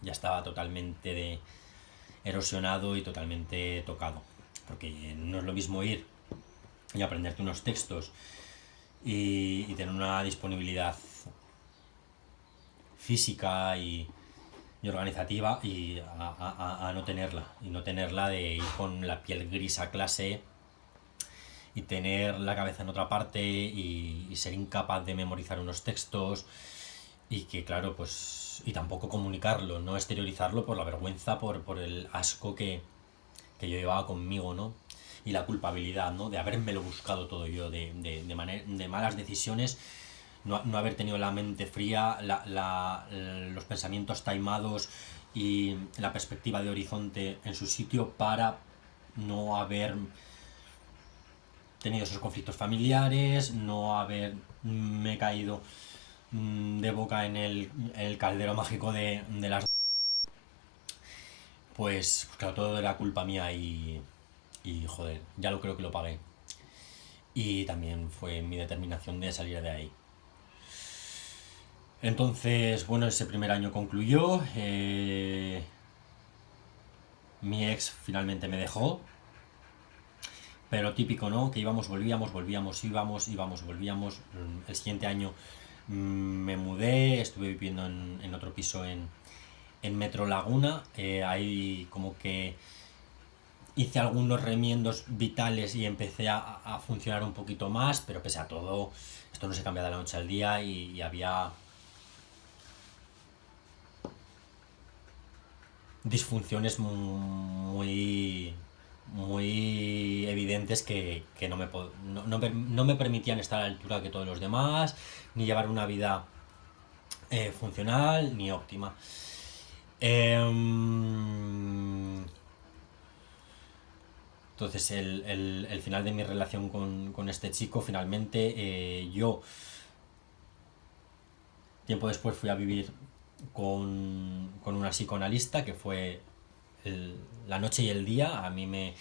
ya estaba totalmente erosionado y totalmente tocado, porque no es lo mismo ir y aprenderte unos textos y tener una disponibilidad física y organizativa, y a no tenerla, y no tenerla, de ir con la piel gris a clase y tener la cabeza en otra parte y ser incapaz de memorizar unos textos, y que claro, pues, y tampoco comunicarlo, no exteriorizarlo por la vergüenza, por el asco que yo llevaba conmigo, ¿no? Y la culpabilidad, ¿no? De habérmelo buscado todo yo, de malas decisiones, no haber tenido la mente fría, los pensamientos taimados y la perspectiva de horizonte en su sitio, para no haber tenido esos conflictos familiares, no haberme caído de boca en el caldero mágico de las... Pues claro, todo era culpa mía, y joder, ya lo creo que lo pagué. Y también fue mi determinación de salir de ahí. Entonces, bueno, ese primer año concluyó. Mi ex finalmente me dejó. Pero típico, ¿no? Que íbamos, volvíamos, íbamos, volvíamos. El siguiente año me mudé, estuve viviendo en otro piso en Metro Laguna. Ahí como que hice algunos remiendos vitales y empecé a funcionar un poquito más, pero pese a todo, esto no se cambia de la noche al día, y había disfunciones muy muy evidentes que no me permitían estar a la altura que todos los demás, ni llevar una vida funcional ni óptima. Entonces el final de mi relación con este chico, finalmente, yo tiempo después fui a vivir con una psicoanalista, que fue la noche y el día. A mí me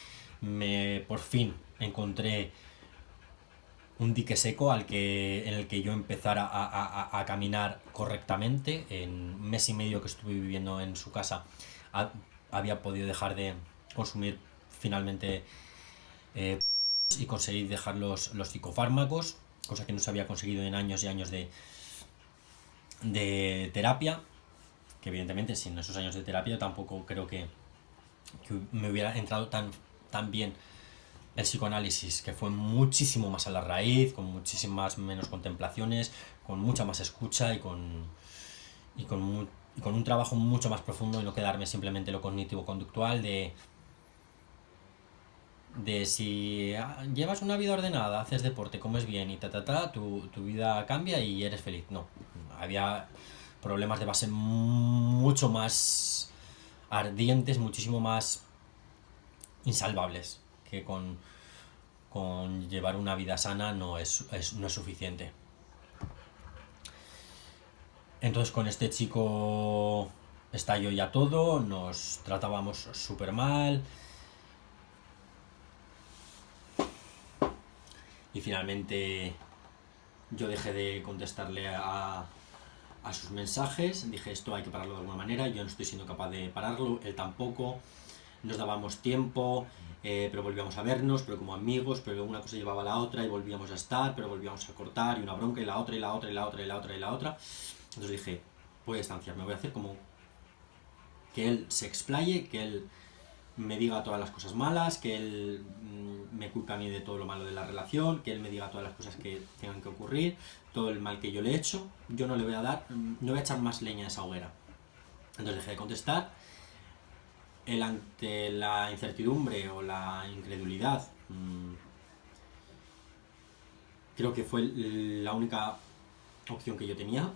por fin encontré un dique seco en el que yo empezara a caminar correctamente. En un mes y medio que estuve viviendo en su casa, había podido dejar de consumir finalmente y conseguí dejar los psicofármacos, cosa que no se había conseguido en años y años de terapia, que evidentemente sin esos años de terapia tampoco creo que me hubiera entrado tan bien el psicoanálisis, que fue muchísimo más a la raíz, con muchísimas menos contemplaciones, con mucha más escucha y con un trabajo mucho más profundo y no quedarme simplemente lo cognitivo-conductual de si llevas una vida ordenada, haces deporte, comes bien y tu vida cambia y eres feliz. No, había problemas de base mucho más ardientes, muchísimo más insalvables, que con llevar una vida sana no es suficiente. Entonces con este chico estalló ya todo, nos tratábamos súper mal y finalmente yo dejé de contestarle a sus mensajes, dije esto hay que pararlo de alguna manera, yo no estoy siendo capaz de pararlo, él tampoco, nos dábamos tiempo, pero volvíamos a vernos, pero como amigos, pero una cosa llevaba a la otra y volvíamos a estar, pero volvíamos a cortar y una bronca y la otra y la otra y la otra y la otra y la otra. Entonces dije, voy a distanciarme, voy a hacer como que él se explaye, que él me diga todas las cosas malas, que él me culpe a mí de todo lo malo de la relación, que él me diga todas las cosas que tengan que ocurrir, todo el mal que yo le he hecho, yo no le voy a dar, no voy a echar más leña a esa hoguera. Entonces dejé de contestar, él ante la incertidumbre o la incredulidad, creo que fue la única opción que yo tenía,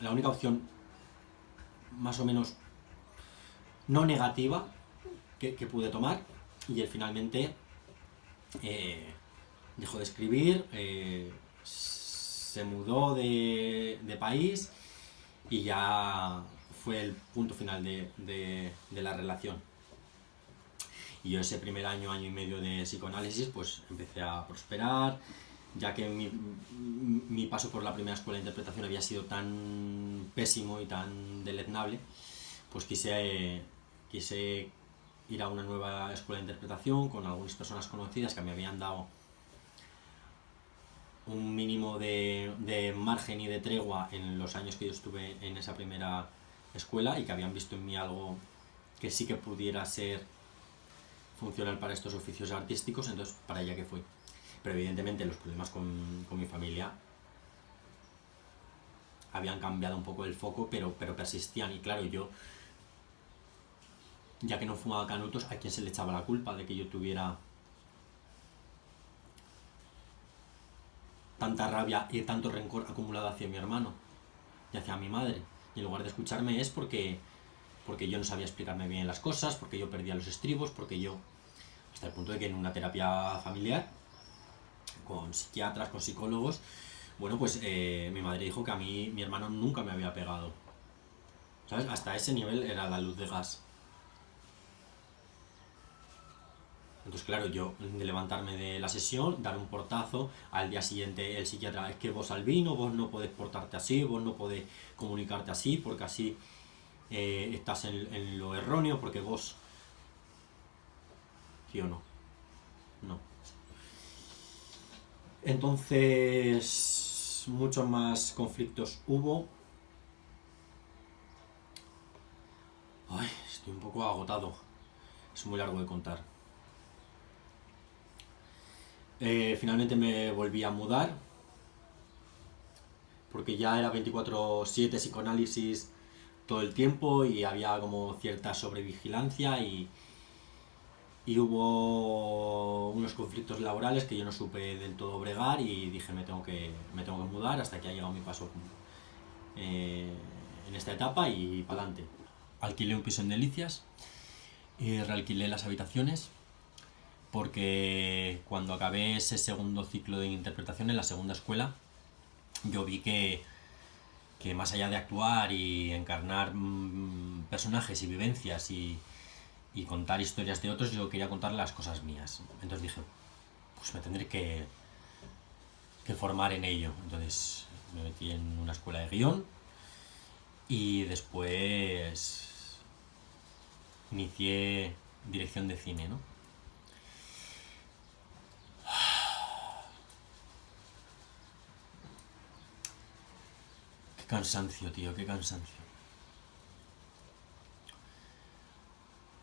la única opción más o menos no negativa que pude tomar, y él finalmente dejó de escribir, se mudó de país y ya fue el punto final de la relación. Y yo ese primer año, año y medio de psicoanálisis, pues empecé a prosperar, ya que mi paso por la primera escuela de interpretación había sido tan pésimo y tan deleznable, pues quise ir a una nueva escuela de interpretación con algunas personas conocidas que me habían dado un mínimo de margen y de tregua en los años que yo estuve en esa primera escuela y que habían visto en mí algo que sí que pudiera ser funcional para estos oficios artísticos, entonces para allá que fui. Pero evidentemente los problemas con mi familia habían cambiado un poco el foco, pero persistían. Y claro, yo, ya que no fumaba canutos, ¿a quién se le echaba la culpa de que yo tuviera tanta rabia y tanto rencor acumulado hacia mi hermano y hacia mi madre? Y en lugar de escucharme es porque yo no sabía explicarme bien las cosas, porque yo perdía los estribos, porque yo, hasta el punto de que en una terapia familiar, con psiquiatras, con psicólogos, bueno, pues mi madre dijo que a mí mi hermano nunca me había pegado. ¿Sabes? Hasta ese nivel era la luz de gas. Entonces, claro, yo de levantarme de la sesión, dar un portazo, al día siguiente el psiquiatra, es que vos albino, vos no podés portarte así, vos no podés comunicarte así, porque así estás en lo erróneo, porque vos... Tío, no. No. Entonces, muchos más conflictos hubo. Ay, estoy un poco agotado. Es muy largo de contar. Finalmente me volví a mudar, porque ya era 24/7 psicoanálisis todo el tiempo y había como cierta sobrevigilancia y hubo unos conflictos laborales que yo no supe del todo bregar y dije me tengo que mudar hasta que ha llegado mi paso en esta etapa y para adelante. Alquilé un piso en Delicias y realquilé las habitaciones porque cuando acabé ese segundo ciclo de interpretación en la segunda escuela yo vi que más allá de actuar y encarnar personajes y vivencias y contar historias de otros, yo quería contar las cosas mías. Entonces dije, pues me tendré que formar en ello. Entonces me metí en una escuela de guión y después inicié dirección de cine, ¿no? cansancio, tío, qué cansancio.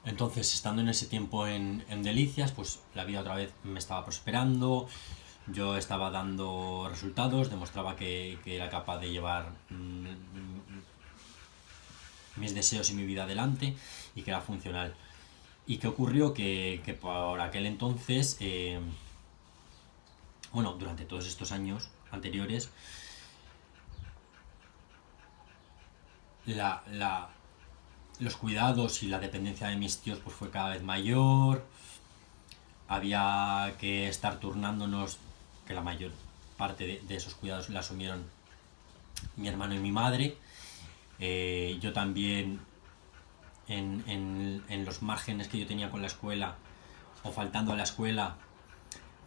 Entonces, estando en ese tiempo en Delicias, pues la vida otra vez me estaba prosperando, yo estaba dando resultados, demostraba que era capaz de llevar mis deseos y mi vida adelante y que era funcional. ¿Y qué ocurrió? Que por aquel entonces, bueno, durante todos estos años anteriores, la, los cuidados y la dependencia de mis tíos pues fue cada vez mayor, había que estar turnándonos, que la mayor parte de esos cuidados la asumieron mi hermano y mi madre. Yo también en los márgenes que yo tenía con la escuela o faltando a la escuela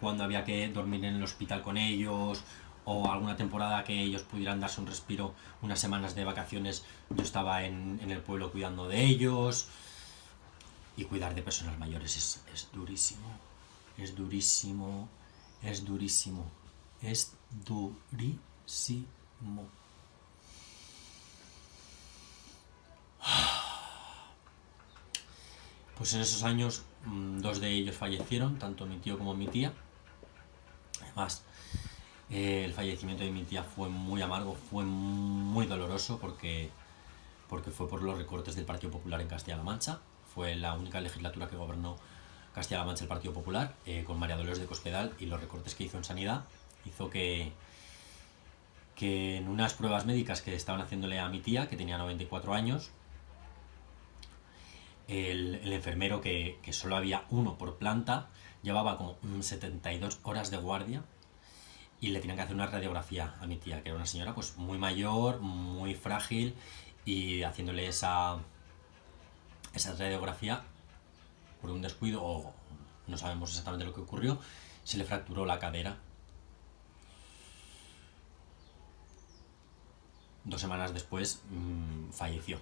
cuando había que dormir en el hospital con ellos o alguna temporada que ellos pudieran darse un respiro, unas semanas de vacaciones, yo estaba en el pueblo cuidando de ellos. Y cuidar de personas mayores es durísimo, es durísimo, es durísimo, es durísimo. Pues en esos años, dos de ellos fallecieron, tanto mi tío como mi tía. Además, el fallecimiento de mi tía fue muy amargo, fue muy doloroso porque fue por los recortes del Partido Popular en Castilla-La Mancha. Fue la única legislatura que gobernó Castilla-La Mancha el Partido Popular, con María Dolores de Cospedal, y los recortes que hizo en sanidad hizo que en unas pruebas médicas que estaban haciéndole a mi tía, que tenía 94 años, el enfermero, que solo había uno por planta, llevaba como 72 horas de guardia y le tenían que hacer una radiografía a mi tía, que era una señora pues muy mayor, muy frágil, y haciéndole esa radiografía por un descuido o no sabemos exactamente lo que ocurrió, se le fracturó la cadera. 2 semanas después falleció.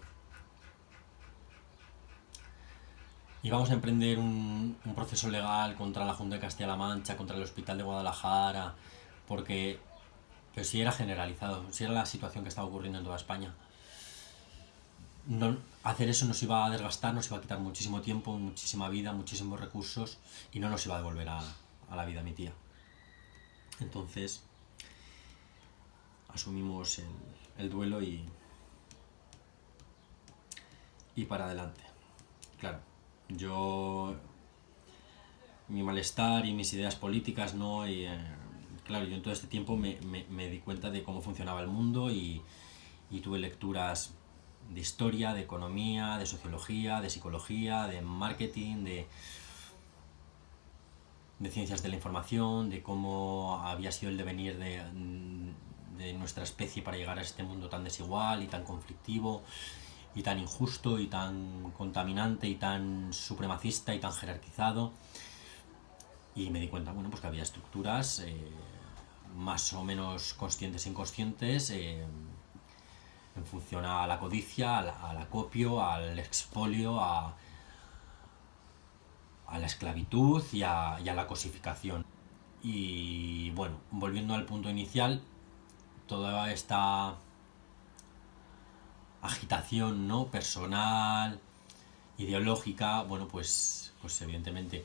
Íbamos a emprender un proceso legal contra la Junta de Castilla-La Mancha, contra el Hospital de Guadalajara, porque pero si era generalizado, si era la situación que estaba ocurriendo en toda España. No, hacer eso nos iba a desgastar, nos iba a quitar muchísimo tiempo, muchísima vida, muchísimos recursos y no nos iba a devolver a la vida a mi tía. Entonces asumimos el duelo y para adelante. Claro, yo, mi malestar y mis ideas políticas, ¿no? Y, claro, yo en todo este tiempo me di cuenta de cómo funcionaba el mundo y tuve lecturas de historia, de economía, de sociología, de psicología, de marketing, de ciencias de la información, de cómo había sido el devenir de nuestra especie para llegar a este mundo tan desigual y tan conflictivo y tan injusto y tan contaminante y tan supremacista y tan jerarquizado. Y me di cuenta, bueno, pues que había estructuras más o menos conscientes e inconscientes en función a la codicia, al acopio, al expolio, a la esclavitud y a la cosificación. Y bueno, volviendo al punto inicial, toda esta agitación, ¿no? Personal, ideológica, bueno, pues evidentemente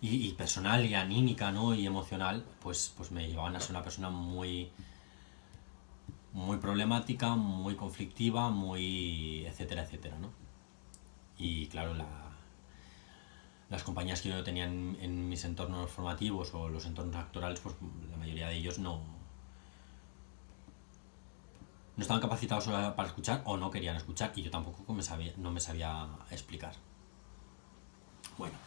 y personal y anímica, ¿no? Y emocional, pues me llevaban a ser una persona muy problemática, muy conflictiva, muy etcétera, etcétera, ¿no? Y claro, las compañías que yo tenía en mis entornos formativos o los entornos actorales, pues la mayoría de ellos no estaban capacitados para escuchar o no querían escuchar y yo tampoco no me sabía explicar. Bueno,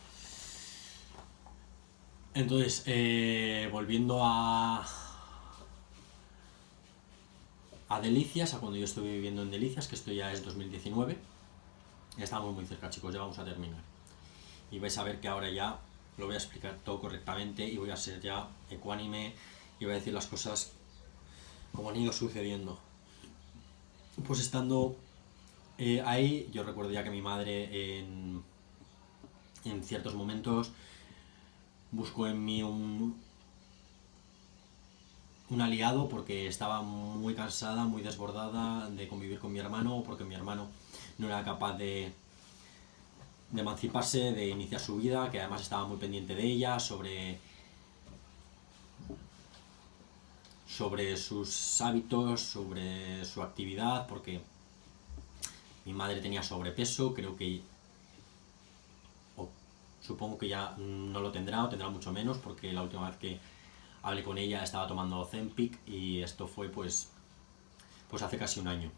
entonces, volviendo a Delicias, a cuando yo estuve viviendo en Delicias, que esto ya es 2019, ya estamos muy cerca, chicos, ya vamos a terminar. Y vais a ver que ahora ya lo voy a explicar todo correctamente y voy a ser ya ecuánime y voy a decir las cosas como han ido sucediendo. Pues estando ahí, yo recuerdo ya que mi madre en ciertos momentos buscó en mí un aliado porque estaba muy cansada, muy desbordada de convivir con mi hermano, porque mi hermano no era capaz de emanciparse, de iniciar su vida, que además estaba muy pendiente de ella, sobre sus hábitos, sobre su actividad, porque mi madre tenía sobrepeso, creo que, o supongo que ya no lo tendrá, o tendrá mucho menos, porque la última vez que hablé con ella estaba tomando Ozempic y esto fue pues hace casi un año.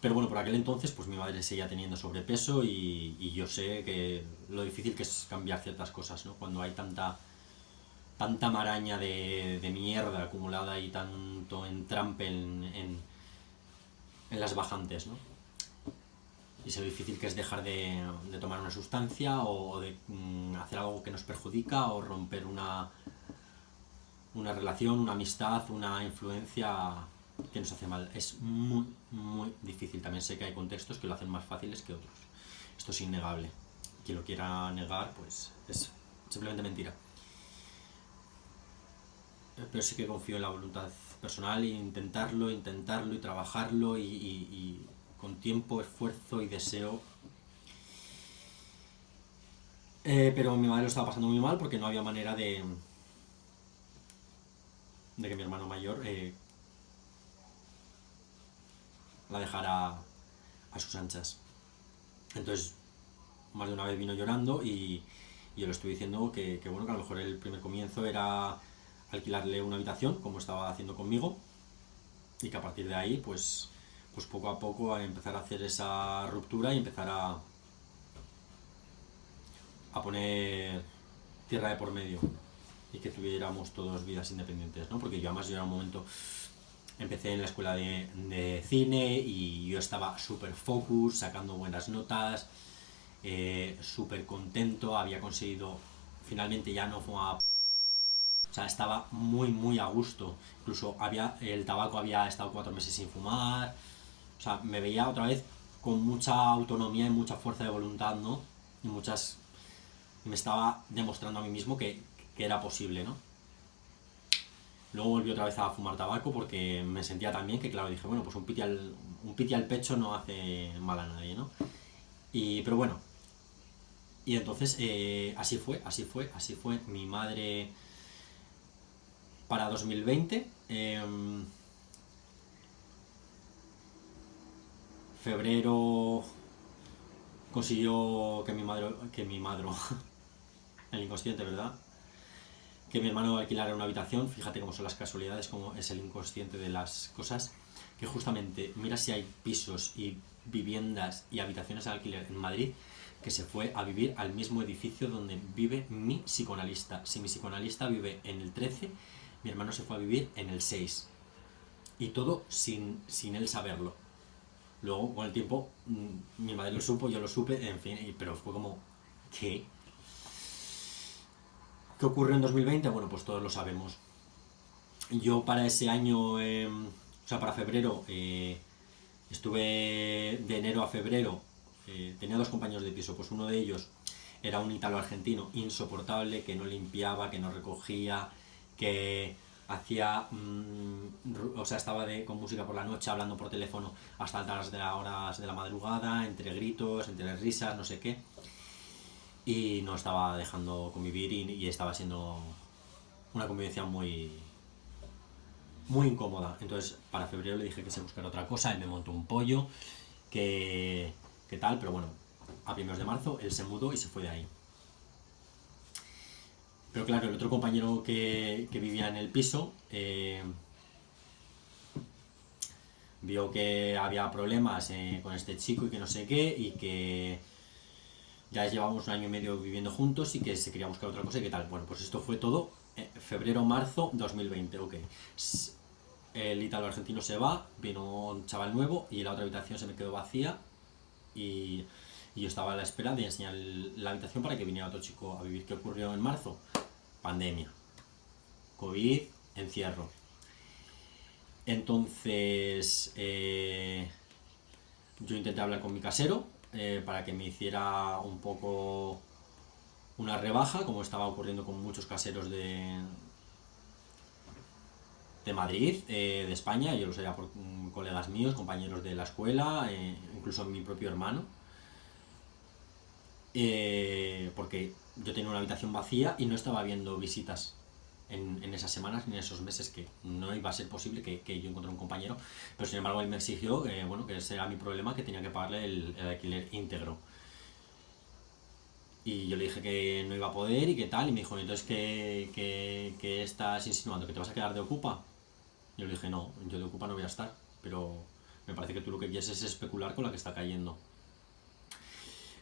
Pero bueno, por aquel entonces pues mi madre seguía teniendo sobrepeso y yo sé que lo difícil que es cambiar ciertas cosas, ¿no? Cuando hay tanta maraña de mierda acumulada y tanto entrampe en las bajantes, ¿no? Y sé lo difícil que es dejar de tomar una sustancia o de hacer algo que nos perjudica o romper una relación, una amistad, una influencia que nos hace mal. Es muy, muy difícil. También sé que hay contextos que lo hacen más fáciles que otros. Esto es innegable. Quien lo quiera negar, pues es simplemente mentira. Pero sí que confío en la voluntad personal e intentarlo y trabajarlo y con tiempo, esfuerzo y deseo. Pero mi madre lo estaba pasando muy mal porque no había manera de que mi hermano mayor la dejara a sus anchas. Entonces, más de una vez vino llorando y yo le estuve diciendo que bueno, que a lo mejor el primer comienzo era alquilarle una habitación, como estaba haciendo conmigo, y que a partir de ahí, pues poco a poco a empezar a hacer esa ruptura y empezar a poner tierra de por medio y que tuviéramos todos vidas independientes, ¿no? Porque yo además yo era un momento empecé en la escuela de cine y yo estaba súper focus, sacando buenas notas, súper contento, había conseguido, finalmente ya no fumaba, o sea, estaba muy, muy a gusto, incluso el tabaco había estado 4 meses sin fumar, o sea, me veía otra vez con mucha autonomía y mucha fuerza de voluntad, ¿no? Y me estaba demostrando a mí mismo que era posible, ¿no? Luego volví otra vez a fumar tabaco porque me sentía tan bien que, claro, dije, bueno, pues un piti al pecho no hace mal a nadie, ¿no? Pero bueno, y entonces así fue. Mi madre para 2020, febrero consiguió que mi madre, el inconsciente, ¿verdad? Que mi hermano alquilara una habitación, fíjate cómo son las casualidades, cómo es el inconsciente de las cosas, que justamente mira si hay pisos y viviendas y habitaciones de alquiler en Madrid, que se fue a vivir al mismo edificio donde vive mi psicoanalista. Si mi psicoanalista vive en el 13, mi hermano se fue a vivir en el 6. Y todo sin él saberlo. Luego, con el tiempo, mi madre lo supo, yo lo supe, en fin, pero fue como, ¿qué? ¿Qué ocurrió en 2020? Bueno, pues todos lo sabemos. Yo para ese año, o sea, para febrero, estuve de enero a febrero, tenía dos compañeros de piso, pues uno de ellos era un italo-argentino insoportable, que no limpiaba, que no recogía, que hacía, o sea, estaba con música por la noche, hablando por teléfono hasta altas horas de la madrugada, entre gritos, entre risas, no sé qué, y no estaba dejando convivir y estaba siendo una convivencia muy, muy incómoda. Entonces, para febrero le dije que se buscara otra cosa, él me montó un pollo, que tal, pero bueno, a primeros de marzo él se mudó y se fue de ahí. Pero claro, el otro compañero que vivía en el piso vio que había problemas con este chico y que no sé qué, y que ya llevábamos un año y medio viviendo juntos y que se quería buscar otra cosa y que tal. Bueno, pues esto fue todo febrero-marzo 2020, ok. El italo argentino se va, vino un chaval nuevo y la otra habitación se me quedó vacía y yo estaba a la espera de enseñar la habitación para que viniera otro chico a vivir. ¿Qué ocurrió en marzo? Pandemia, COVID, encierro. Entonces yo intenté hablar con mi casero para que me hiciera un poco una rebaja, como estaba ocurriendo con muchos caseros de Madrid, de España, yo lo sabía por colegas míos, compañeros de la escuela, incluso mi propio hermano, porque yo tenía una habitación vacía y no estaba viendo visitas en esas semanas ni en esos meses, que no iba a ser posible que yo encontrara un compañero, pero sin embargo él me exigió, bueno, que ese era mi problema, que tenía que pagarle el alquiler íntegro. Y yo le dije que no iba a poder y que tal, y me dijo, entonces, ¿qué estás insinuando? ¿Que te vas a quedar de ocupa? Yo le dije, no, yo de ocupa no voy a estar, pero me parece que tú lo que quieres es especular con la que está cayendo.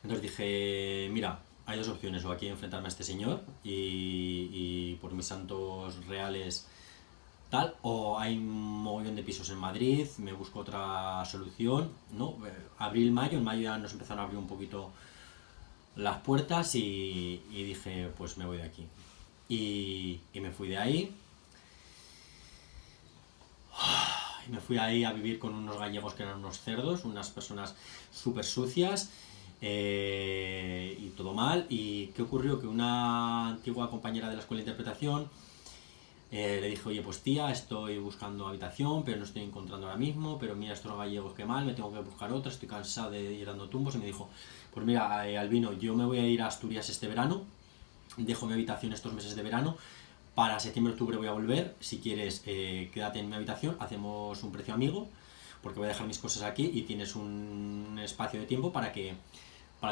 Entonces dije, mira, hay dos opciones, o aquí enfrentarme a este señor y por mis santos reales tal, o hay un mogollón de pisos en Madrid, me busco otra solución, ¿no? Abril, mayo, en mayo ya nos empezaron a abrir un poquito las puertas y dije, pues me voy de aquí. Y me fui de ahí, y me fui ahí a vivir con unos gallegos que eran unos cerdos, unas personas súper sucias, y todo mal. ¿Y qué ocurrió? Que una antigua compañera de la escuela de interpretación le dije, oye, pues tía, estoy buscando habitación, pero no estoy encontrando ahora mismo, pero mira, estos gallegos qué mal, me tengo que buscar otra, estoy cansado de ir dando tumbos. Y me dijo, pues mira, Albino, yo me voy a ir a Asturias este verano, dejo mi habitación estos meses de verano, para septiembre-octubre voy a volver, si quieres quédate en mi habitación, hacemos un precio amigo, porque voy a dejar mis cosas aquí y tienes un espacio de tiempo para que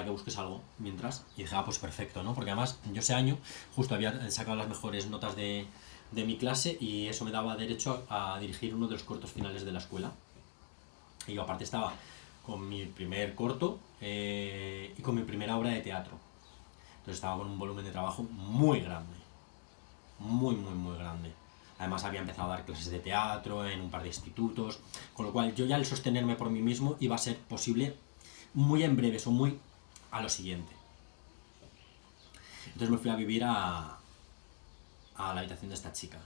busques algo mientras. Y dije, pues perfecto, ¿no? Porque además yo ese año justo había sacado las mejores notas de mi clase y eso me daba derecho a dirigir uno de los cortos finales de la escuela. Y yo aparte estaba con mi primer corto y con mi primera obra de teatro. Entonces estaba con un volumen de trabajo muy grande, muy, muy, muy grande. Además había empezado a dar clases de teatro en un par de institutos, con lo cual yo ya el sostenerme por mí mismo iba a ser posible muy en breve, o muy a lo siguiente. Entonces me fui a vivir a la habitación de esta chica.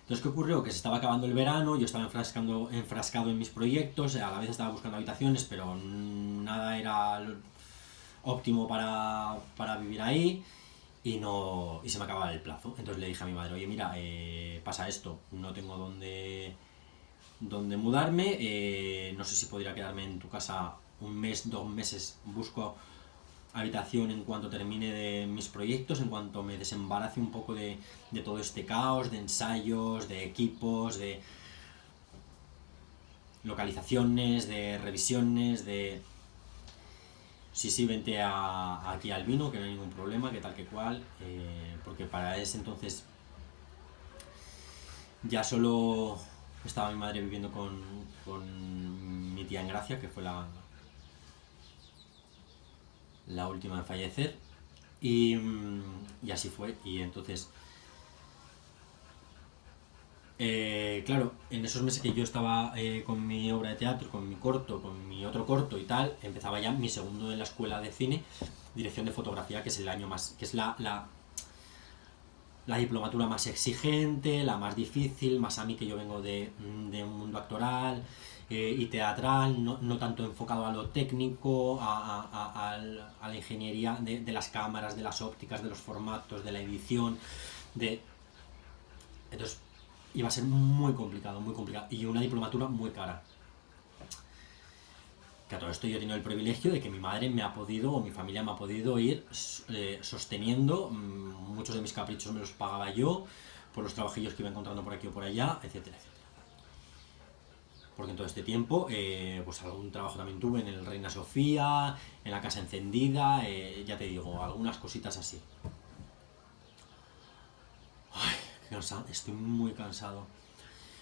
Entonces, ¿qué ocurrió? Que se estaba acabando el verano, yo estaba enfrascado en mis proyectos, a la vez estaba buscando habitaciones, pero nada era óptimo para vivir ahí y se me acababa el plazo. Entonces le dije a mi madre, oye, mira, pasa esto, no tengo dónde mudarme, no sé si podría quedarme en tu casa un mes, 2 meses, busco habitación en cuanto termine de mis proyectos, en cuanto me desembarace un poco de todo este caos, de ensayos, de equipos, de localizaciones, de revisiones, de... Sí, sí, vente aquí al vino, que no hay ningún problema, que tal que cual, porque para ese entonces ya solo estaba mi madre viviendo con mi tía en Gracia, que fue la última en fallecer, y así fue. Y entonces, claro, en esos meses que yo estaba con mi obra de teatro, con mi corto, con mi otro corto y tal, empezaba ya mi segundo en la escuela de cine, dirección de fotografía, que es el año más, que es la diplomatura más exigente, la más difícil, más a mí que yo vengo de un mundo actoral y teatral, no tanto enfocado a lo técnico, a la ingeniería de las cámaras, de las ópticas, de los formatos, de la edición, de... Entonces iba a ser muy complicado, muy complicado, y una diplomatura muy cara. Que a todo esto yo he tenido el privilegio de que mi madre me ha podido, o mi familia me ha podido ir sosteniendo. Muchos de mis caprichos me los pagaba yo, por los trabajillos que iba encontrando por aquí o por allá, etcétera, etcétera. Porque en todo este tiempo, pues algún trabajo también tuve en el Reina Sofía, en la Casa Encendida, ya te digo, algunas cositas así. Ay, qué cansado, estoy muy cansado.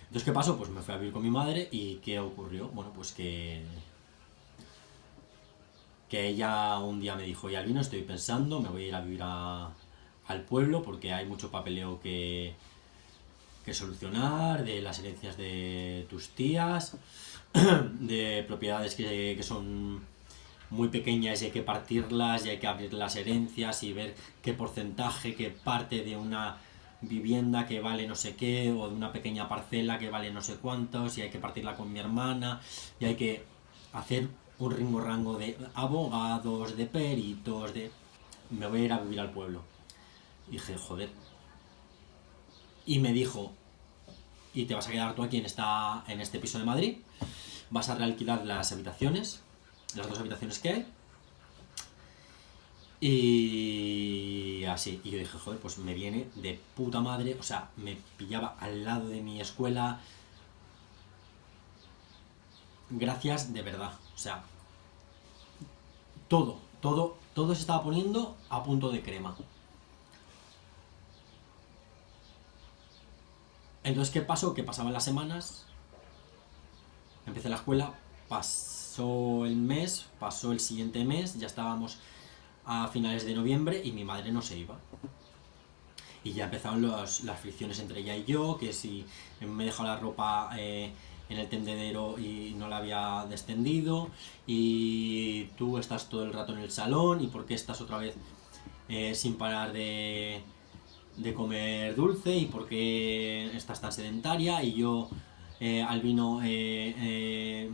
Entonces, ¿qué pasó? Pues me fui a vivir con mi madre y ¿qué ocurrió? Bueno, pues que ella un día me dijo, ya Albino, estoy pensando, me voy a ir a vivir al pueblo porque hay mucho papeleo que solucionar, de las herencias de tus tías, de propiedades que son muy pequeñas y hay que partirlas y hay que abrir las herencias y ver qué porcentaje, qué parte de una vivienda que vale no sé qué, o de una pequeña parcela que vale no sé cuántos, y hay que partirla con mi hermana, y hay que hacer un rango de abogados, de peritos, de... Me voy a ir a vivir al pueblo. Y dije, joder. Y me dijo, y te vas a quedar tú aquí en este piso de Madrid, vas a realquilar las habitaciones, las 2 habitaciones que hay, y así. Y yo dije, joder, pues me viene de puta madre, o sea, me pillaba al lado de mi escuela. Gracias de verdad, o sea, todo se estaba poniendo a punto de crema. Entonces, ¿qué pasó? Que pasaban las semanas, empecé la escuela, pasó el mes, pasó el siguiente mes, ya estábamos a finales de noviembre y mi madre no se iba. Y ya empezaron las fricciones entre ella y yo, que si me he dejado la ropa en el tendedero y no la había descendido, y tú estás todo el rato en el salón, y por qué estás otra vez sin parar de comer dulce, y por qué estás tan sedentaria, y yo al vino he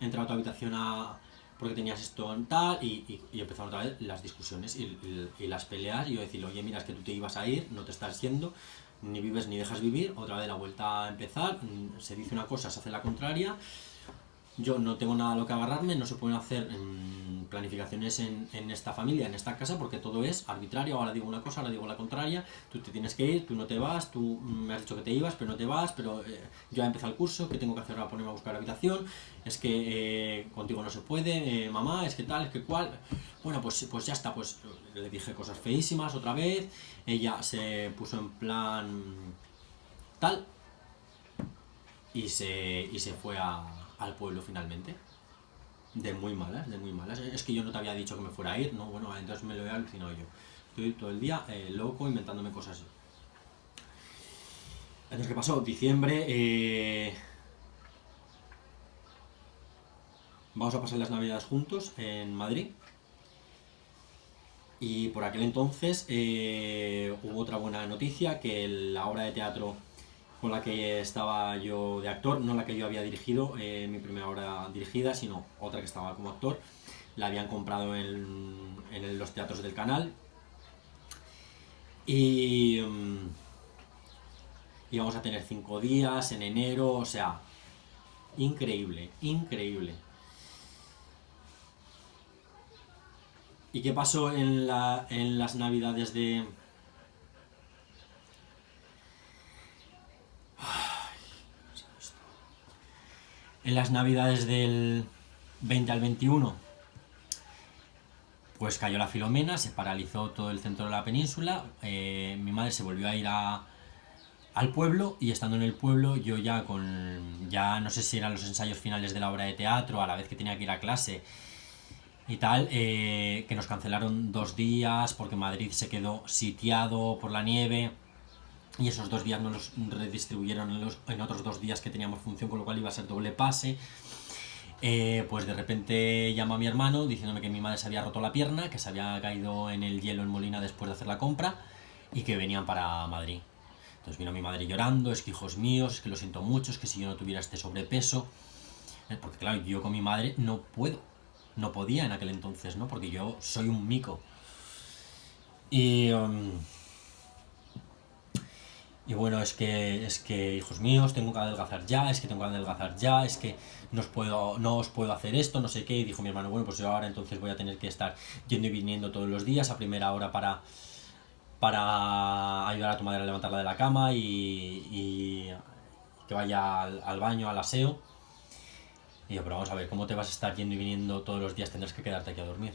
entrado a tu habitación porque tenías esto en tal, y empezaron otra vez las discusiones y las peleas, y yo decirle, oye, mira, es que tú te ibas a ir, no te estás yendo, ni vives ni dejas vivir, otra vez la vuelta a empezar, se dice una cosa, se hace la contraria, yo no tengo nada a lo que agarrarme, no se pueden hacer planificaciones en esta familia, en esta casa, porque todo es arbitrario, ahora digo una cosa, ahora digo la contraria, tú te tienes que ir, tú no te vas, tú me has dicho que te ibas, pero no te vas, pero yo he empezado el curso, ¿qué tengo que hacer ahora? Ponerme a buscar la habitación, es que contigo no se puede, mamá, es que tal, es que cual, bueno, pues ya está, pues le dije cosas feísimas otra vez, ella se puso en plan tal, y se fue al pueblo finalmente. De muy malas, de muy malas. Es que yo no te había dicho que me fuera a ir, ¿no? Bueno, entonces me lo he alucinado yo. Estoy todo el día loco inventándome cosas. Entonces, ¿qué pasó? Diciembre, vamos a pasar las navidades juntos en Madrid. Y por aquel entonces hubo otra buena noticia, que la obra de teatro con la que estaba yo de actor, no la que yo había dirigido, mi primera obra dirigida, sino otra que estaba como actor, la habían comprado en los teatros del canal, y íbamos a tener 5 días en enero, o sea, increíble, increíble. ¿Y qué pasó en las navidades de... En las navidades del 20 al 21? Pues cayó la Filomena, se paralizó todo el centro de la península, mi madre se volvió a ir al pueblo, y estando en el pueblo yo ya no sé si eran los ensayos finales de la obra de teatro, a la vez que tenía que ir a clase y tal, que nos cancelaron 2 días porque Madrid se quedó sitiado por la nieve, y esos 2 días nos los redistribuyeron en otros 2 días que teníamos función, con lo cual iba a ser doble pase. Pues de repente llama a mi hermano diciéndome que mi madre se había roto la pierna, que se había caído en el hielo en Molina después de hacer la compra, y que venían para Madrid. Entonces vino mi madre llorando, es que hijos míos, es que lo siento mucho, es que si yo no tuviera este sobrepeso, porque claro, yo con mi madre no podía en aquel entonces, ¿no? Porque yo soy un mico. Y, y bueno, es que, hijos míos, tengo que adelgazar ya, es que tengo que adelgazar ya, es que no os puedo hacer esto, no sé qué. Y dijo mi hermano, bueno, pues yo ahora entonces voy a tener que estar yendo y viniendo todos los días a primera hora para ayudar a tu madre a levantarla de la cama, y que vaya al baño, al aseo. Y yo, pero vamos a ver, ¿cómo te vas a estar yendo y viniendo todos los días? Tendrás que quedarte aquí a dormir.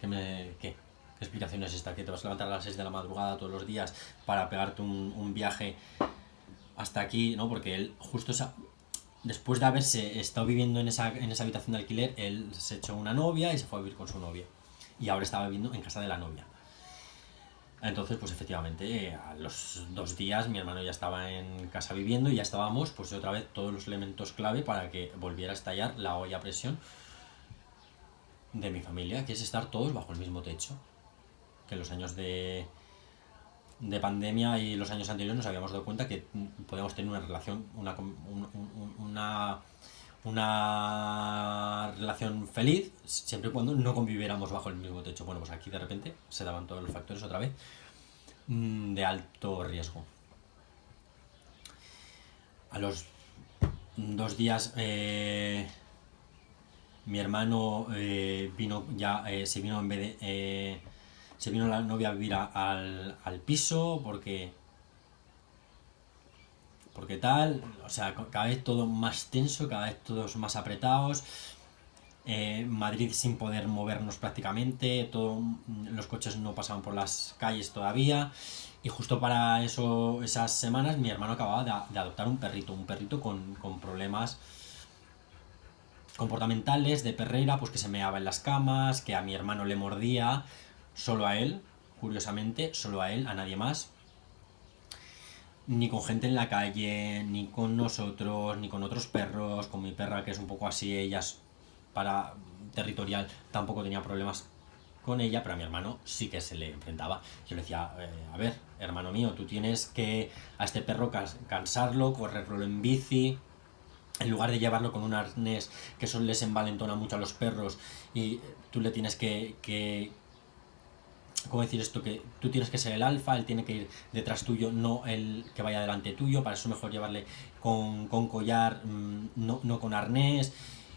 ¿Qué explicación es esta? ¿Que te vas a levantar a las 6 de la madrugada todos los días para pegarte un viaje hasta aquí? ¿No? Porque él, justo después de haberse estado viviendo en esa habitación de alquiler, él se echó una novia y se fue a vivir con su novia. Y ahora estaba viviendo en casa de la novia. Entonces, pues efectivamente, a los 2 días mi hermano ya estaba en casa viviendo, y ya estábamos, pues otra vez, todos los elementos clave para que volviera a estallar la olla a presión de mi familia, que es estar todos bajo el mismo techo. Que en los años de pandemia y los años anteriores nos habíamos dado cuenta que podíamos tener una relación, una relación feliz, siempre y cuando no conviviéramos bajo el mismo techo. Bueno, pues aquí de repente se daban todos los factores otra vez de alto riesgo. A los 2 días mi hermano vino ya, se vino en vez de... se vino la novia a vivir al piso porque tal, o sea, cada vez todo más tenso, cada vez todos más apretados. Madrid sin poder movernos prácticamente, los coches no pasaban por las calles todavía. Y justo para esas semanas mi hermano acababa de adoptar un perrito con problemas comportamentales de perrera, pues que se meaba en las camas, que a mi hermano le mordía, solo a él, curiosamente, solo a él, a nadie más. Ni con gente en la calle, ni con nosotros, ni con otros perros, con mi perra que es un poco así, ella es para territorial, tampoco tenía problemas con ella, pero a mi hermano sí que se le enfrentaba. Yo le decía, a ver, hermano mío, tú tienes que a este perro cansarlo, correrlo en bici, en lugar de llevarlo con un arnés que eso les envalentona mucho a los perros y tú le tienes que ¿cómo decir esto? Que tú tienes que ser el alfa, él tiene que ir detrás tuyo, no el que vaya delante tuyo, para eso mejor llevarle con collar, no con arnés.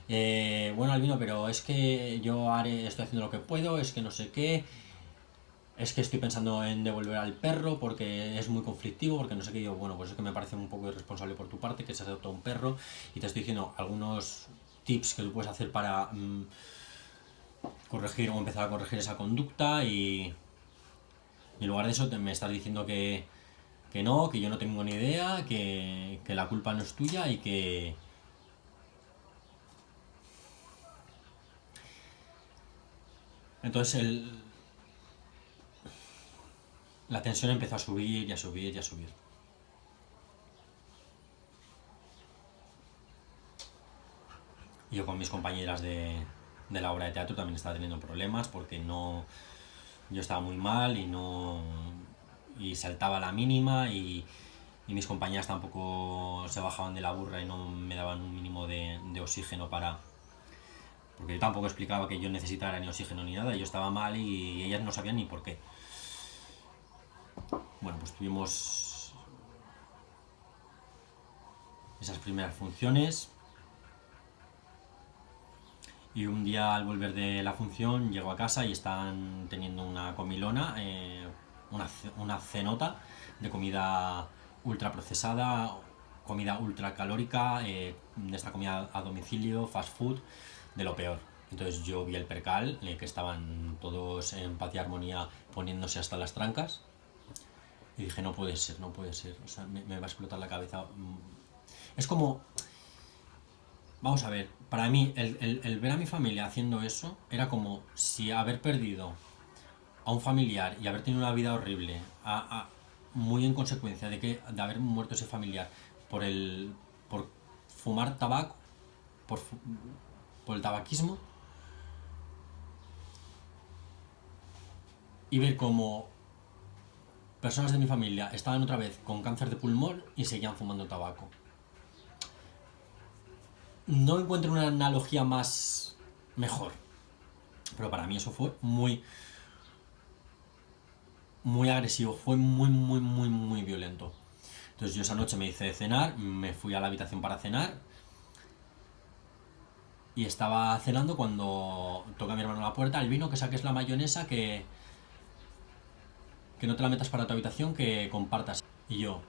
Bueno, Albino, pero es que yo estoy haciendo lo que puedo, es que no sé qué, es que estoy pensando en devolver al perro porque es muy conflictivo, porque no sé qué. Yo, bueno, pues es que me parece un poco irresponsable por tu parte que se adopta un perro y te estoy diciendo algunos tips que tú puedes hacer para corregir o empezar a corregir esa conducta y en lugar de eso me estás diciendo que no, que yo no tengo ni idea, que la culpa no es tuya y que... Entonces la tensión empezó a subir y a subir y a subir. Y yo con mis compañeras de la obra de teatro también estaba teniendo problemas porque no... Yo estaba muy mal y no... Y saltaba la mínima y mis compañeras tampoco se bajaban de la burra y no me daban un mínimo de oxígeno para... Porque yo tampoco explicaba que yo necesitara ni oxígeno ni nada, yo estaba mal y ellas no sabían ni por qué. Bueno, pues tuvimos esas primeras funciones y un día al volver de la función llego a casa y están teniendo una comilona, una cenota de comida ultra procesada, comida ultra calórica, de esta comida a domicilio, fast food, de lo peor. Entonces yo vi el percal, que estaban todos en paz y armonía poniéndose hasta las trancas. Y dije, no puede ser, no puede ser. O sea, me va a explotar la cabeza. Es como... Vamos a ver, para mí el ver a mi familia haciendo eso era como si haber perdido a un familiar y haber tenido una vida horrible, muy en consecuencia de haber muerto ese familiar por fumar tabaco, por, por el tabaquismo, y ver como personas de mi familia estaban otra vez con cáncer de pulmón y seguían fumando tabaco. No encuentro una analogía más mejor, pero para mí eso fue muy agresivo, fue muy violento. Entonces yo esa noche me hice de cenar, me fui a la habitación para cenar y estaba cenando cuando toca mi hermano la puerta, el vino, que saques la mayonesa, que no te la metas para tu habitación, que compartas. Y yo,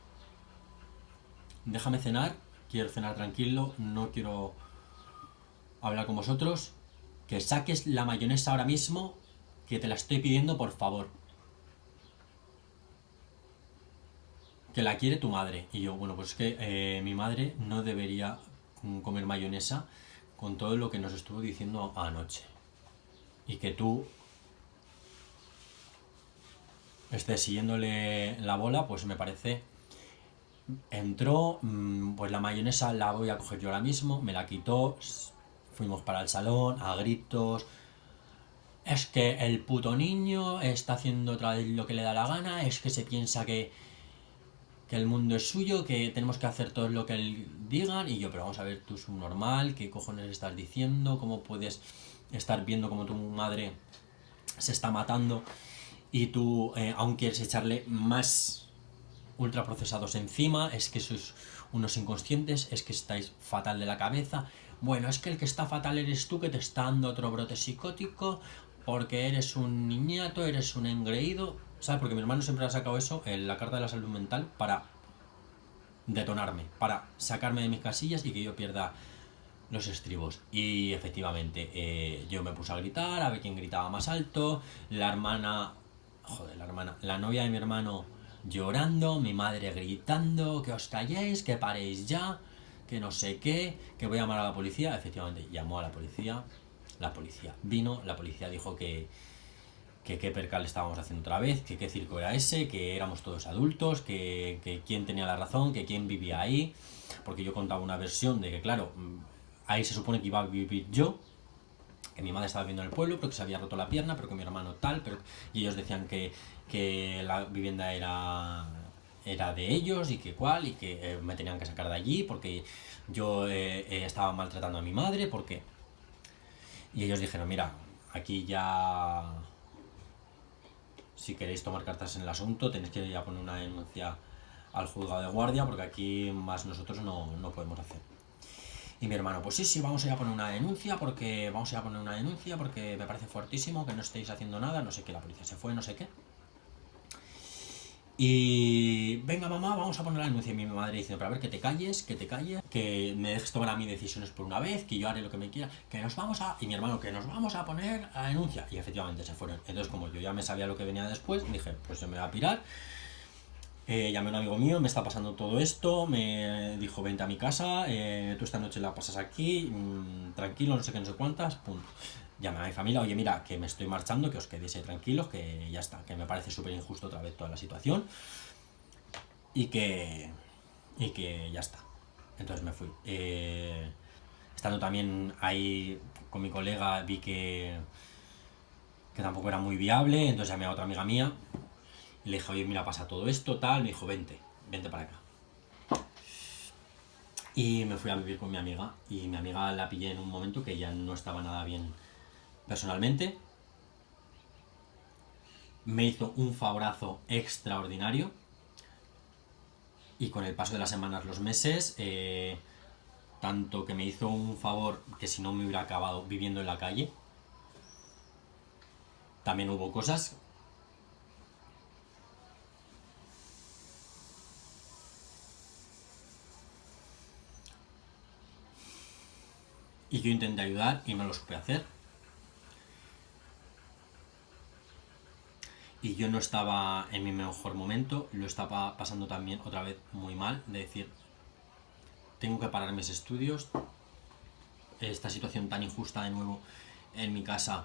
déjame cenar, quiero cenar tranquilo, no quiero hablar con vosotros, que saques la mayonesa ahora mismo, que te la estoy pidiendo por favor. Que la quiere tu madre. Y yo, bueno, pues es que mi madre no debería comer mayonesa con todo lo que nos estuvo diciendo anoche. Y que tú estés siguiéndole la bola, pues me parece... Entró, pues la mayonesa la voy a coger yo ahora mismo, me la quitó, fuimos para el salón, a gritos. Es que el puto niño está haciendo otra vez lo que le da la gana, es que se piensa que el mundo es suyo, que tenemos que hacer todo lo que él diga. Y yo, pero vamos a ver, tú es un normal, ¿qué cojones estás diciendo? ¿Cómo puedes estar viendo cómo tu madre se está matando y tú aún quieres echarle más ultraprocesados encima? Es que eso es unos inconscientes, es que estáis fatal de la cabeza. Bueno, es que el que está fatal eres tú, que te está dando otro brote psicótico, porque eres un niñato, eres un engreído, ¿sabes? Porque mi hermano siempre ha sacado eso en la carta de la salud mental para detonarme, para sacarme de mis casillas y que yo pierda los estribos. Y efectivamente, yo me puse a gritar, a ver quién gritaba más alto, la hermana, joder, la novia de mi hermano llorando, mi madre gritando, que os calléis, que paréis ya, que no sé qué, que voy a llamar a la policía. Efectivamente, llamó a la policía vino, la policía dijo que qué percal estábamos haciendo otra vez, que qué circo era ese, que éramos todos adultos, que quién tenía la razón, que quién vivía ahí, porque yo contaba una versión de que, claro, ahí se supone que iba a vivir yo, que mi madre estaba viviendo en el pueblo, pero que se había roto la pierna, pero que mi hermano tal, y ellos decían que la vivienda era de ellos y que cuál, y que me tenían que sacar de allí porque yo estaba maltratando a mi madre, porque... Y ellos dijeron, mira, aquí ya... Si queréis tomar cartas en el asunto, tenéis que ir a poner una denuncia al juzgado de guardia, porque aquí más nosotros no podemos hacer. Y mi hermano, pues sí, vamos a ir a poner una denuncia porque me parece fuertísimo que no estéis haciendo nada, no sé qué, la policía se fue, no sé qué. Y venga mamá, vamos a poner la denuncia. Y mi madre diciendo, pero a ver, que te calles, que me dejes tomar a mí decisiones por una vez, que yo haré lo que me quiera, que nos vamos a... Y mi hermano, que nos vamos a poner a la denuncia. Y efectivamente se fueron. Entonces, como yo ya me sabía lo que venía después, dije, pues yo me voy a pirar. Llamé a un amigo mío, me está pasando todo esto, me dijo, vente a mi casa, tú esta noche la pasas aquí, tranquilo, no sé qué, no sé cuántas, punto. Llamé a mi familia, oye, mira, que me estoy marchando, que os quedéis ahí tranquilos, que ya está, que me parece súper injusto otra vez toda la situación y que ya está. Entonces me fui. Estando también ahí con mi colega, vi que tampoco era muy viable, entonces llamé a otra amiga mía y le dije, oye, mira, pasa todo esto, tal, me dijo, vente para acá. Y me fui a vivir con mi amiga, y mi amiga la pillé en un momento que ya no estaba nada bien personalmente. Me hizo un favorazo extraordinario, y con el paso de las semanas, los meses, tanto que me hizo un favor que si no me hubiera acabado viviendo en la calle, también hubo cosas. Y yo intenté ayudar y no lo supe hacer. Y yo no estaba en mi mejor momento, lo estaba pasando también otra vez muy mal, de decir, tengo que parar mis estudios, esta situación tan injusta de nuevo en mi casa,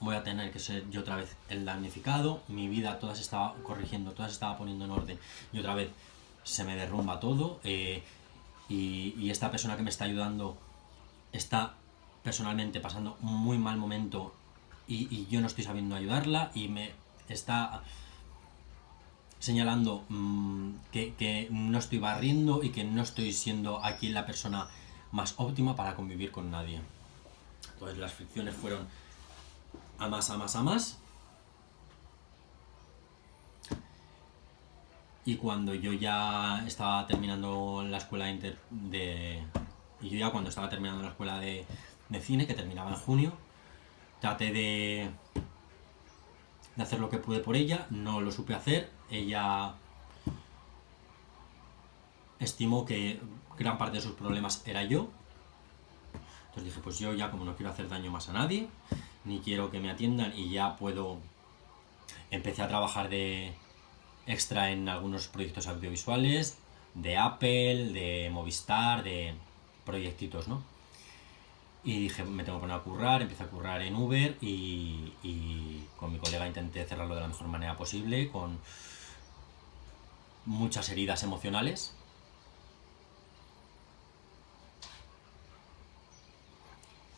voy a tener que ser yo otra vez el damnificado, mi vida toda se estaba corrigiendo, toda se estaba poniendo en orden y otra vez se me derrumba todo, y esta persona que me está ayudando está personalmente pasando un muy mal momento, y yo no estoy sabiendo ayudarla y me está señalando que no estoy barriendo y que no estoy siendo aquí la persona más óptima para convivir con nadie. Entonces las fricciones fueron a más. Y cuando yo ya estaba terminando la escuela y yo ya cuando estaba terminando la escuela de cine, que terminaba en junio, traté de hacer lo que pude por ella, no lo supe hacer. Ella estimó que gran parte de sus problemas era yo. Entonces dije, pues yo ya, como no quiero hacer daño más a nadie, ni quiero que me atiendan, y ya puedo... Empecé a trabajar de extra en algunos proyectos audiovisuales, de Apple, de Movistar, de proyectitos, ¿no? Y dije, me tengo que poner a currar, empecé a currar en Uber, y con mi colega intenté cerrarlo de la mejor manera posible, con muchas heridas emocionales.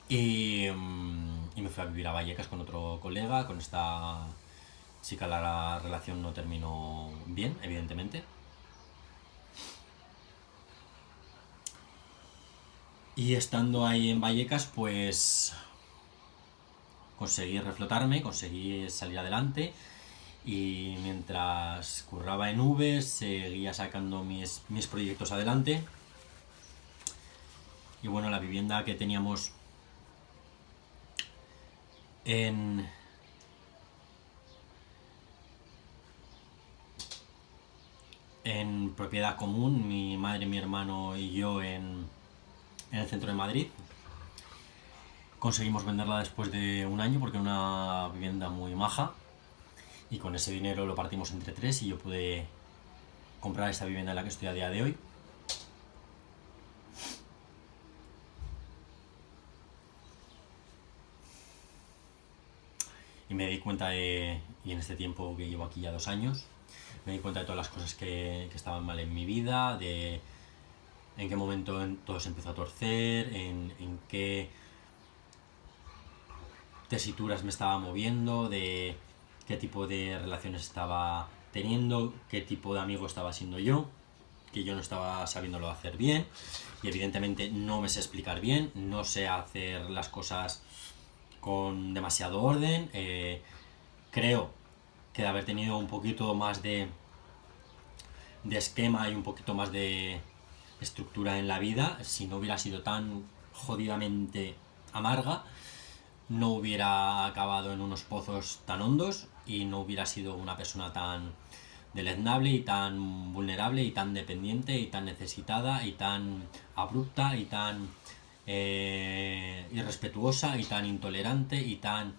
Y me fui a vivir a Vallecas con otro colega, con esta chica. La relación no terminó bien, evidentemente. Y estando ahí en Vallecas, pues conseguí reflotarme, conseguí salir adelante, y mientras curraba en Uber seguía sacando mis proyectos adelante. Y bueno, la vivienda que teníamos en propiedad común, mi madre, mi hermano y yo en el centro de Madrid. Conseguimos venderla después de un año porque era una vivienda muy maja y con ese dinero lo partimos entre tres y yo pude comprar esta vivienda en la que estoy a día de hoy. Y me di cuenta y en este tiempo que llevo aquí ya 2 años, me di cuenta de todas las cosas que estaban mal en mi vida, de en qué momento todo se empezó a torcer, en qué tesituras me estaba moviendo, de qué tipo de relaciones estaba teniendo, qué tipo de amigo estaba siendo yo, que yo no estaba sabiéndolo hacer bien y evidentemente no me sé explicar bien, no sé hacer las cosas con demasiado orden. Creo que de haber tenido un poquito más de esquema y un poquito más de estructura en la vida, si no hubiera sido tan jodidamente amarga, no hubiera acabado en unos pozos tan hondos y no hubiera sido una persona tan deleznable y tan vulnerable y tan dependiente y tan necesitada y tan abrupta y tan irrespetuosa y tan intolerante y tan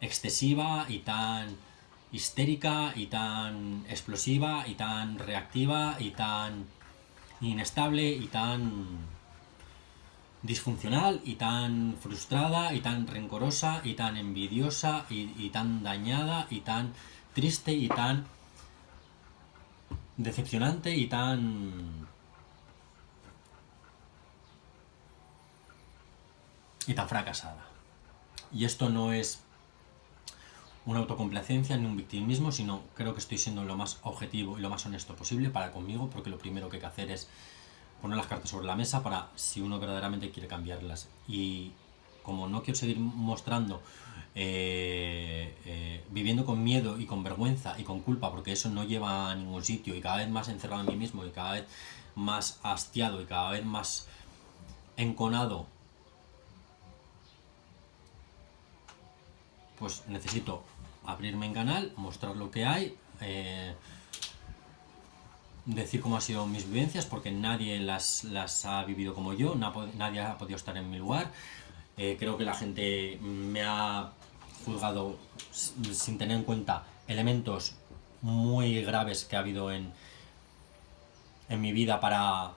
excesiva y tan histérica y tan explosiva y tan reactiva y tan inestable y tan disfuncional y tan frustrada y tan rencorosa y tan envidiosa y tan dañada y tan triste y tan decepcionante y tan fracasada. Y esto no es una autocomplacencia ni un victimismo, sino creo que estoy siendo lo más objetivo y lo más honesto posible para conmigo, porque lo primero que hay que hacer es poner las cartas sobre la mesa para si uno verdaderamente quiere cambiarlas. Y como no quiero seguir mostrando viviendo con miedo y con vergüenza y con culpa, porque eso no lleva a ningún sitio, y cada vez más encerrado en mí mismo y cada vez más hastiado y cada vez más enconado, pues necesito abrirme en canal, mostrar lo que hay, decir cómo han sido mis vivencias, porque nadie las ha vivido como yo, nadie ha podido estar en mi lugar. Creo que la gente me ha juzgado sin tener en cuenta elementos muy graves que ha habido en mi vida para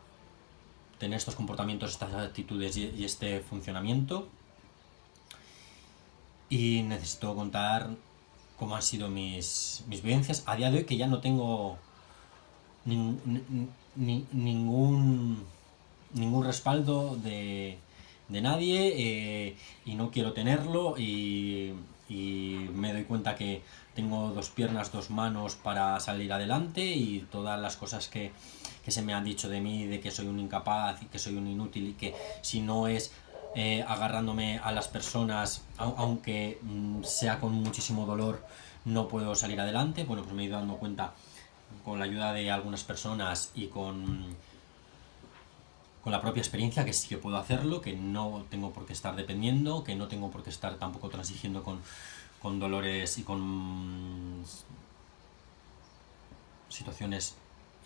tener estos comportamientos, estas actitudes y este funcionamiento. Y necesito contar cómo han sido mis vivencias a día de hoy, que ya no tengo ningún respaldo de nadie, y no quiero tenerlo, y me doy cuenta que tengo 2 piernas, 2 manos para salir adelante, y todas las cosas que se me han dicho de mí, de que soy un incapaz y que soy un inútil y que si no es agarrándome a las personas, aunque sea con muchísimo dolor, no puedo salir adelante. Bueno, pues me he ido dando cuenta con la ayuda de algunas personas y con la propia experiencia que sí que puedo hacerlo, que no tengo por qué estar dependiendo, que no tengo por qué estar tampoco transigiendo con dolores y con situaciones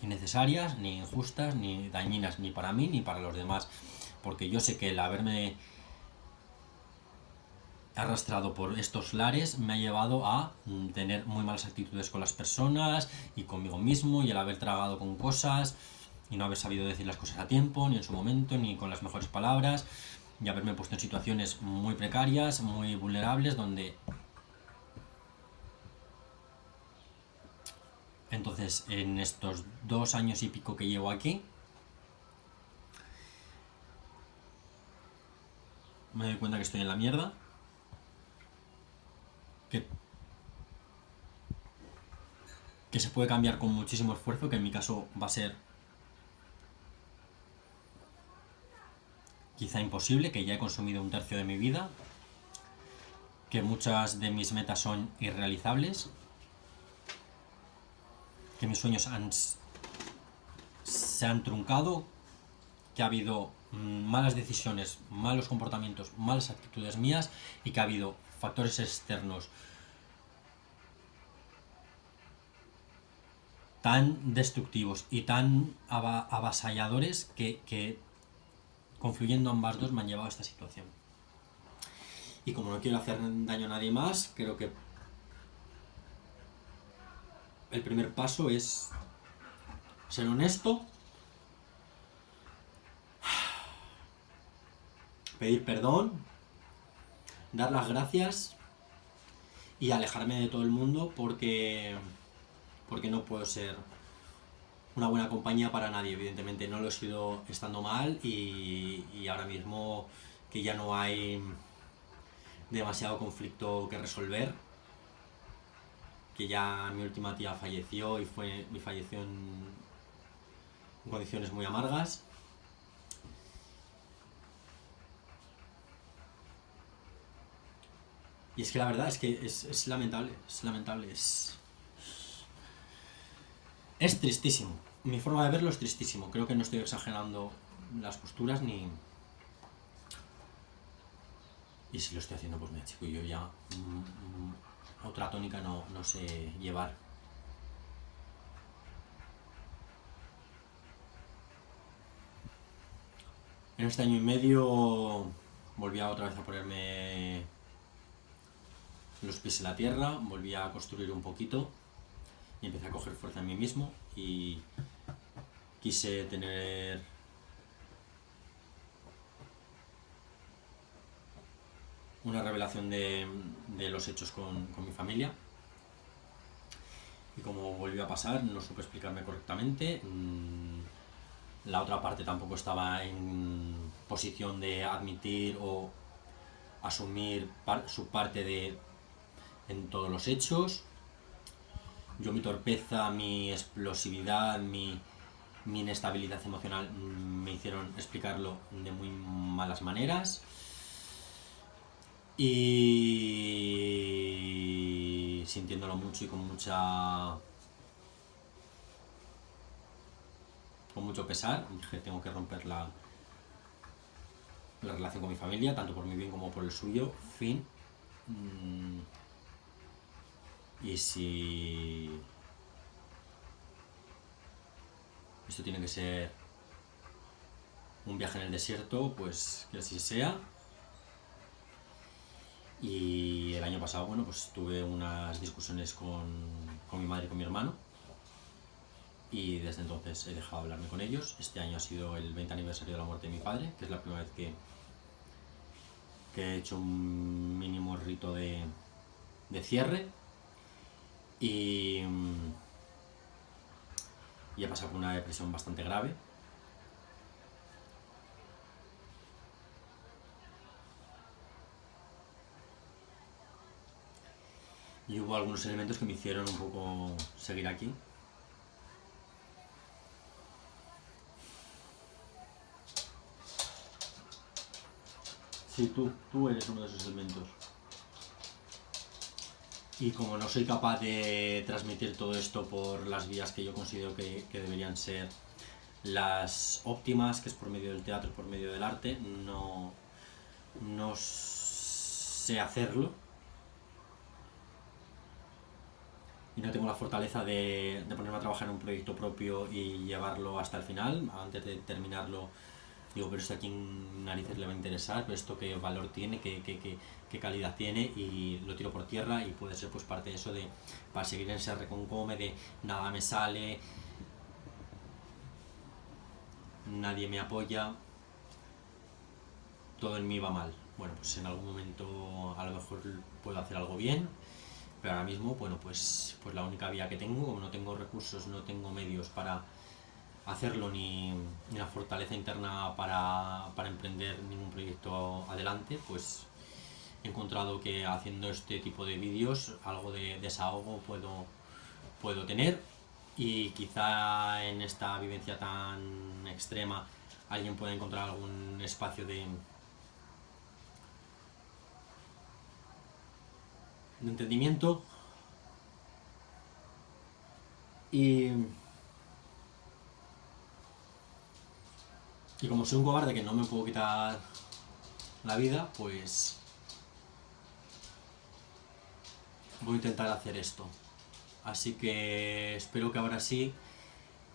innecesarias, ni injustas, ni dañinas, ni para mí ni para los demás, porque yo sé que el haberme arrastrado por estos lares me ha llevado a tener muy malas actitudes con las personas y conmigo mismo, y el haber tragado con cosas y no haber sabido decir las cosas a tiempo, ni en su momento, ni con las mejores palabras, y haberme puesto en situaciones muy precarias, muy vulnerables, donde entonces en estos 2 años y pico que llevo aquí me doy cuenta que estoy en la mierda, que se puede cambiar con muchísimo esfuerzo, que en mi caso va a ser quizá imposible, que ya he consumido 1/3 de mi vida, que muchas de mis metas son irrealizables, que mis sueños se han truncado, que ha habido malas decisiones, malos comportamientos, malas actitudes mías y que ha habido factores externos tan destructivos y tan avasalladores que confluyendo ambas dos me han llevado a esta situación. Y como no quiero hacer daño a nadie más, creo que el primer paso es ser honesto, pedir perdón, dar las gracias y alejarme de todo el mundo porque no puedo ser una buena compañía para nadie. Evidentemente no lo he sido estando mal y ahora mismo que ya no hay demasiado conflicto que resolver, que ya mi última tía falleció y falleció en condiciones muy amargas. Y es que la verdad es que es lamentable, es tristísimo. Mi forma de verlo es tristísimo. Creo que no estoy exagerando las posturas ni... Y si lo estoy haciendo, pues mira, chico, yo ya otra tónica no sé llevar. En este año y medio volví otra vez a ponerme los pies en la tierra, volví a construir un poquito y empecé a coger fuerza en mí mismo y quise tener una revelación de los hechos con mi familia. Y como volvió a pasar, no supe explicarme correctamente. La otra parte tampoco estaba en posición de admitir o asumir su parte en todos los hechos. Yo, mi torpeza, mi explosividad, mi inestabilidad emocional me hicieron explicarlo de muy malas maneras. Y sintiéndolo mucho y con mucho pesar, dije, tengo que romper la relación con mi familia, tanto por mi bien como por el suyo, fin. Y si esto tiene que ser un viaje en el desierto, pues que así sea. Y el año pasado, bueno, pues tuve unas discusiones con mi madre y con mi hermano. Y desde entonces he dejado de hablarme con ellos. Este año ha sido el 20 aniversario de la muerte de mi padre, que es la primera vez que he hecho un mínimo rito de cierre. Y he pasado por una depresión bastante grave. Y hubo algunos elementos que me hicieron un poco seguir aquí. Sí, tú eres uno de esos elementos. Y como no soy capaz de transmitir todo esto por las vías que yo considero que deberían ser las óptimas, que es por medio del teatro, por medio del arte, no sé hacerlo. Y no tengo la fortaleza de ponerme a trabajar en un proyecto propio y llevarlo hasta el final. Antes de terminarlo, digo, pero esto a quién narices le va a interesar, pero esto qué valor tiene, qué calidad tiene, y lo tiro por tierra. Y puede ser pues parte de eso, de para seguir en ese reconcome de nada me sale, nadie me apoya, todo en mí va mal. Bueno, pues en algún momento a lo mejor puedo hacer algo bien, pero ahora mismo, bueno, pues la única vía que tengo, como no tengo recursos, no tengo medios para hacerlo, ni la fortaleza interna para emprender ningún proyecto adelante, pues he encontrado que haciendo este tipo de vídeos algo de desahogo puedo tener, y quizá en esta vivencia tan extrema alguien pueda encontrar algún espacio de entendimiento. Y, y como soy un cobarde que no me puedo quitar la vida, pues voy a intentar hacer esto. Así que espero que ahora sí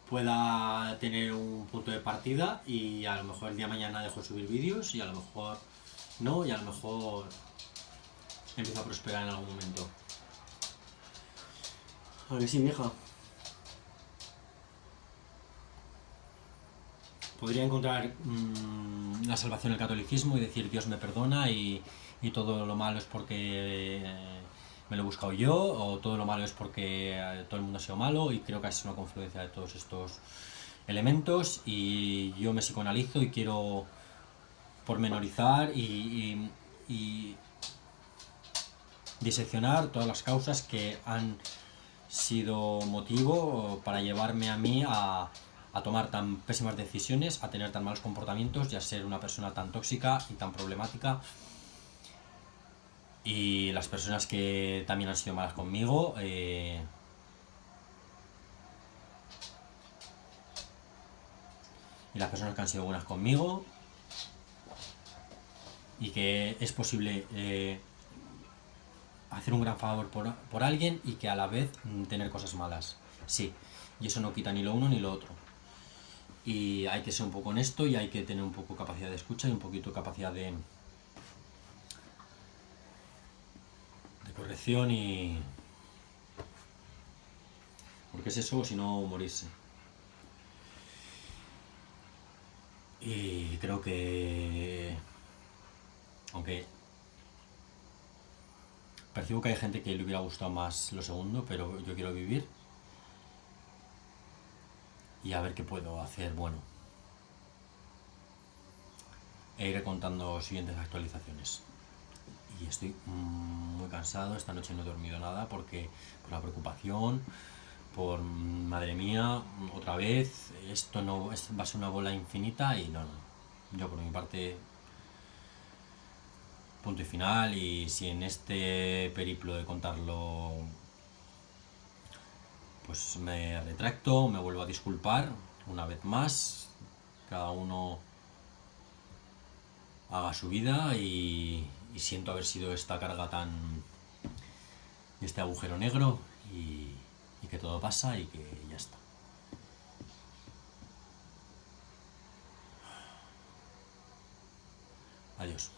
pueda tener un punto de partida y a lo mejor el día de mañana dejo de subir vídeos y a lo mejor no, y a lo mejor empiezo a prosperar en algún momento. A ver, sí, vieja. Podría encontrar la salvación en el catolicismo y decir Dios me perdona y todo lo malo es porque me lo he buscado yo, o todo lo malo es porque todo el mundo ha sido malo, y creo que es una confluencia de todos estos elementos, y yo me psicoanalizo y quiero pormenorizar y diseccionar todas las causas que han sido motivo para llevarme a mí a tomar tan pésimas decisiones, a tener tan malos comportamientos y a ser una persona tan tóxica y tan problemática. Y las personas que también han sido malas conmigo, y las personas que han sido buenas conmigo, y que es posible hacer un gran favor por alguien y que a la vez tener cosas malas. Sí, y eso no quita ni lo uno ni lo otro. Y hay que ser un poco honesto y hay que tener un poco capacidad de escucha y un poquito de capacidad de corrección, y porque es eso, o si no morirse. Y creo que, aunque percibo que hay gente que le hubiera gustado más lo segundo, pero yo quiero vivir y a ver qué puedo hacer bueno. E iré contando siguientes actualizaciones. Y estoy muy cansado, esta noche no he dormido nada porque por la preocupación, por madre mía, otra vez, esto no va a ser una bola infinita y no. Yo por mi parte, punto y final, y si en este periplo de contarlo pues me retracto, me vuelvo a disculpar una vez más, cada uno haga su vida, y siento haber sido esta carga tan, este agujero negro, y que todo pasa y que ya está. Adiós.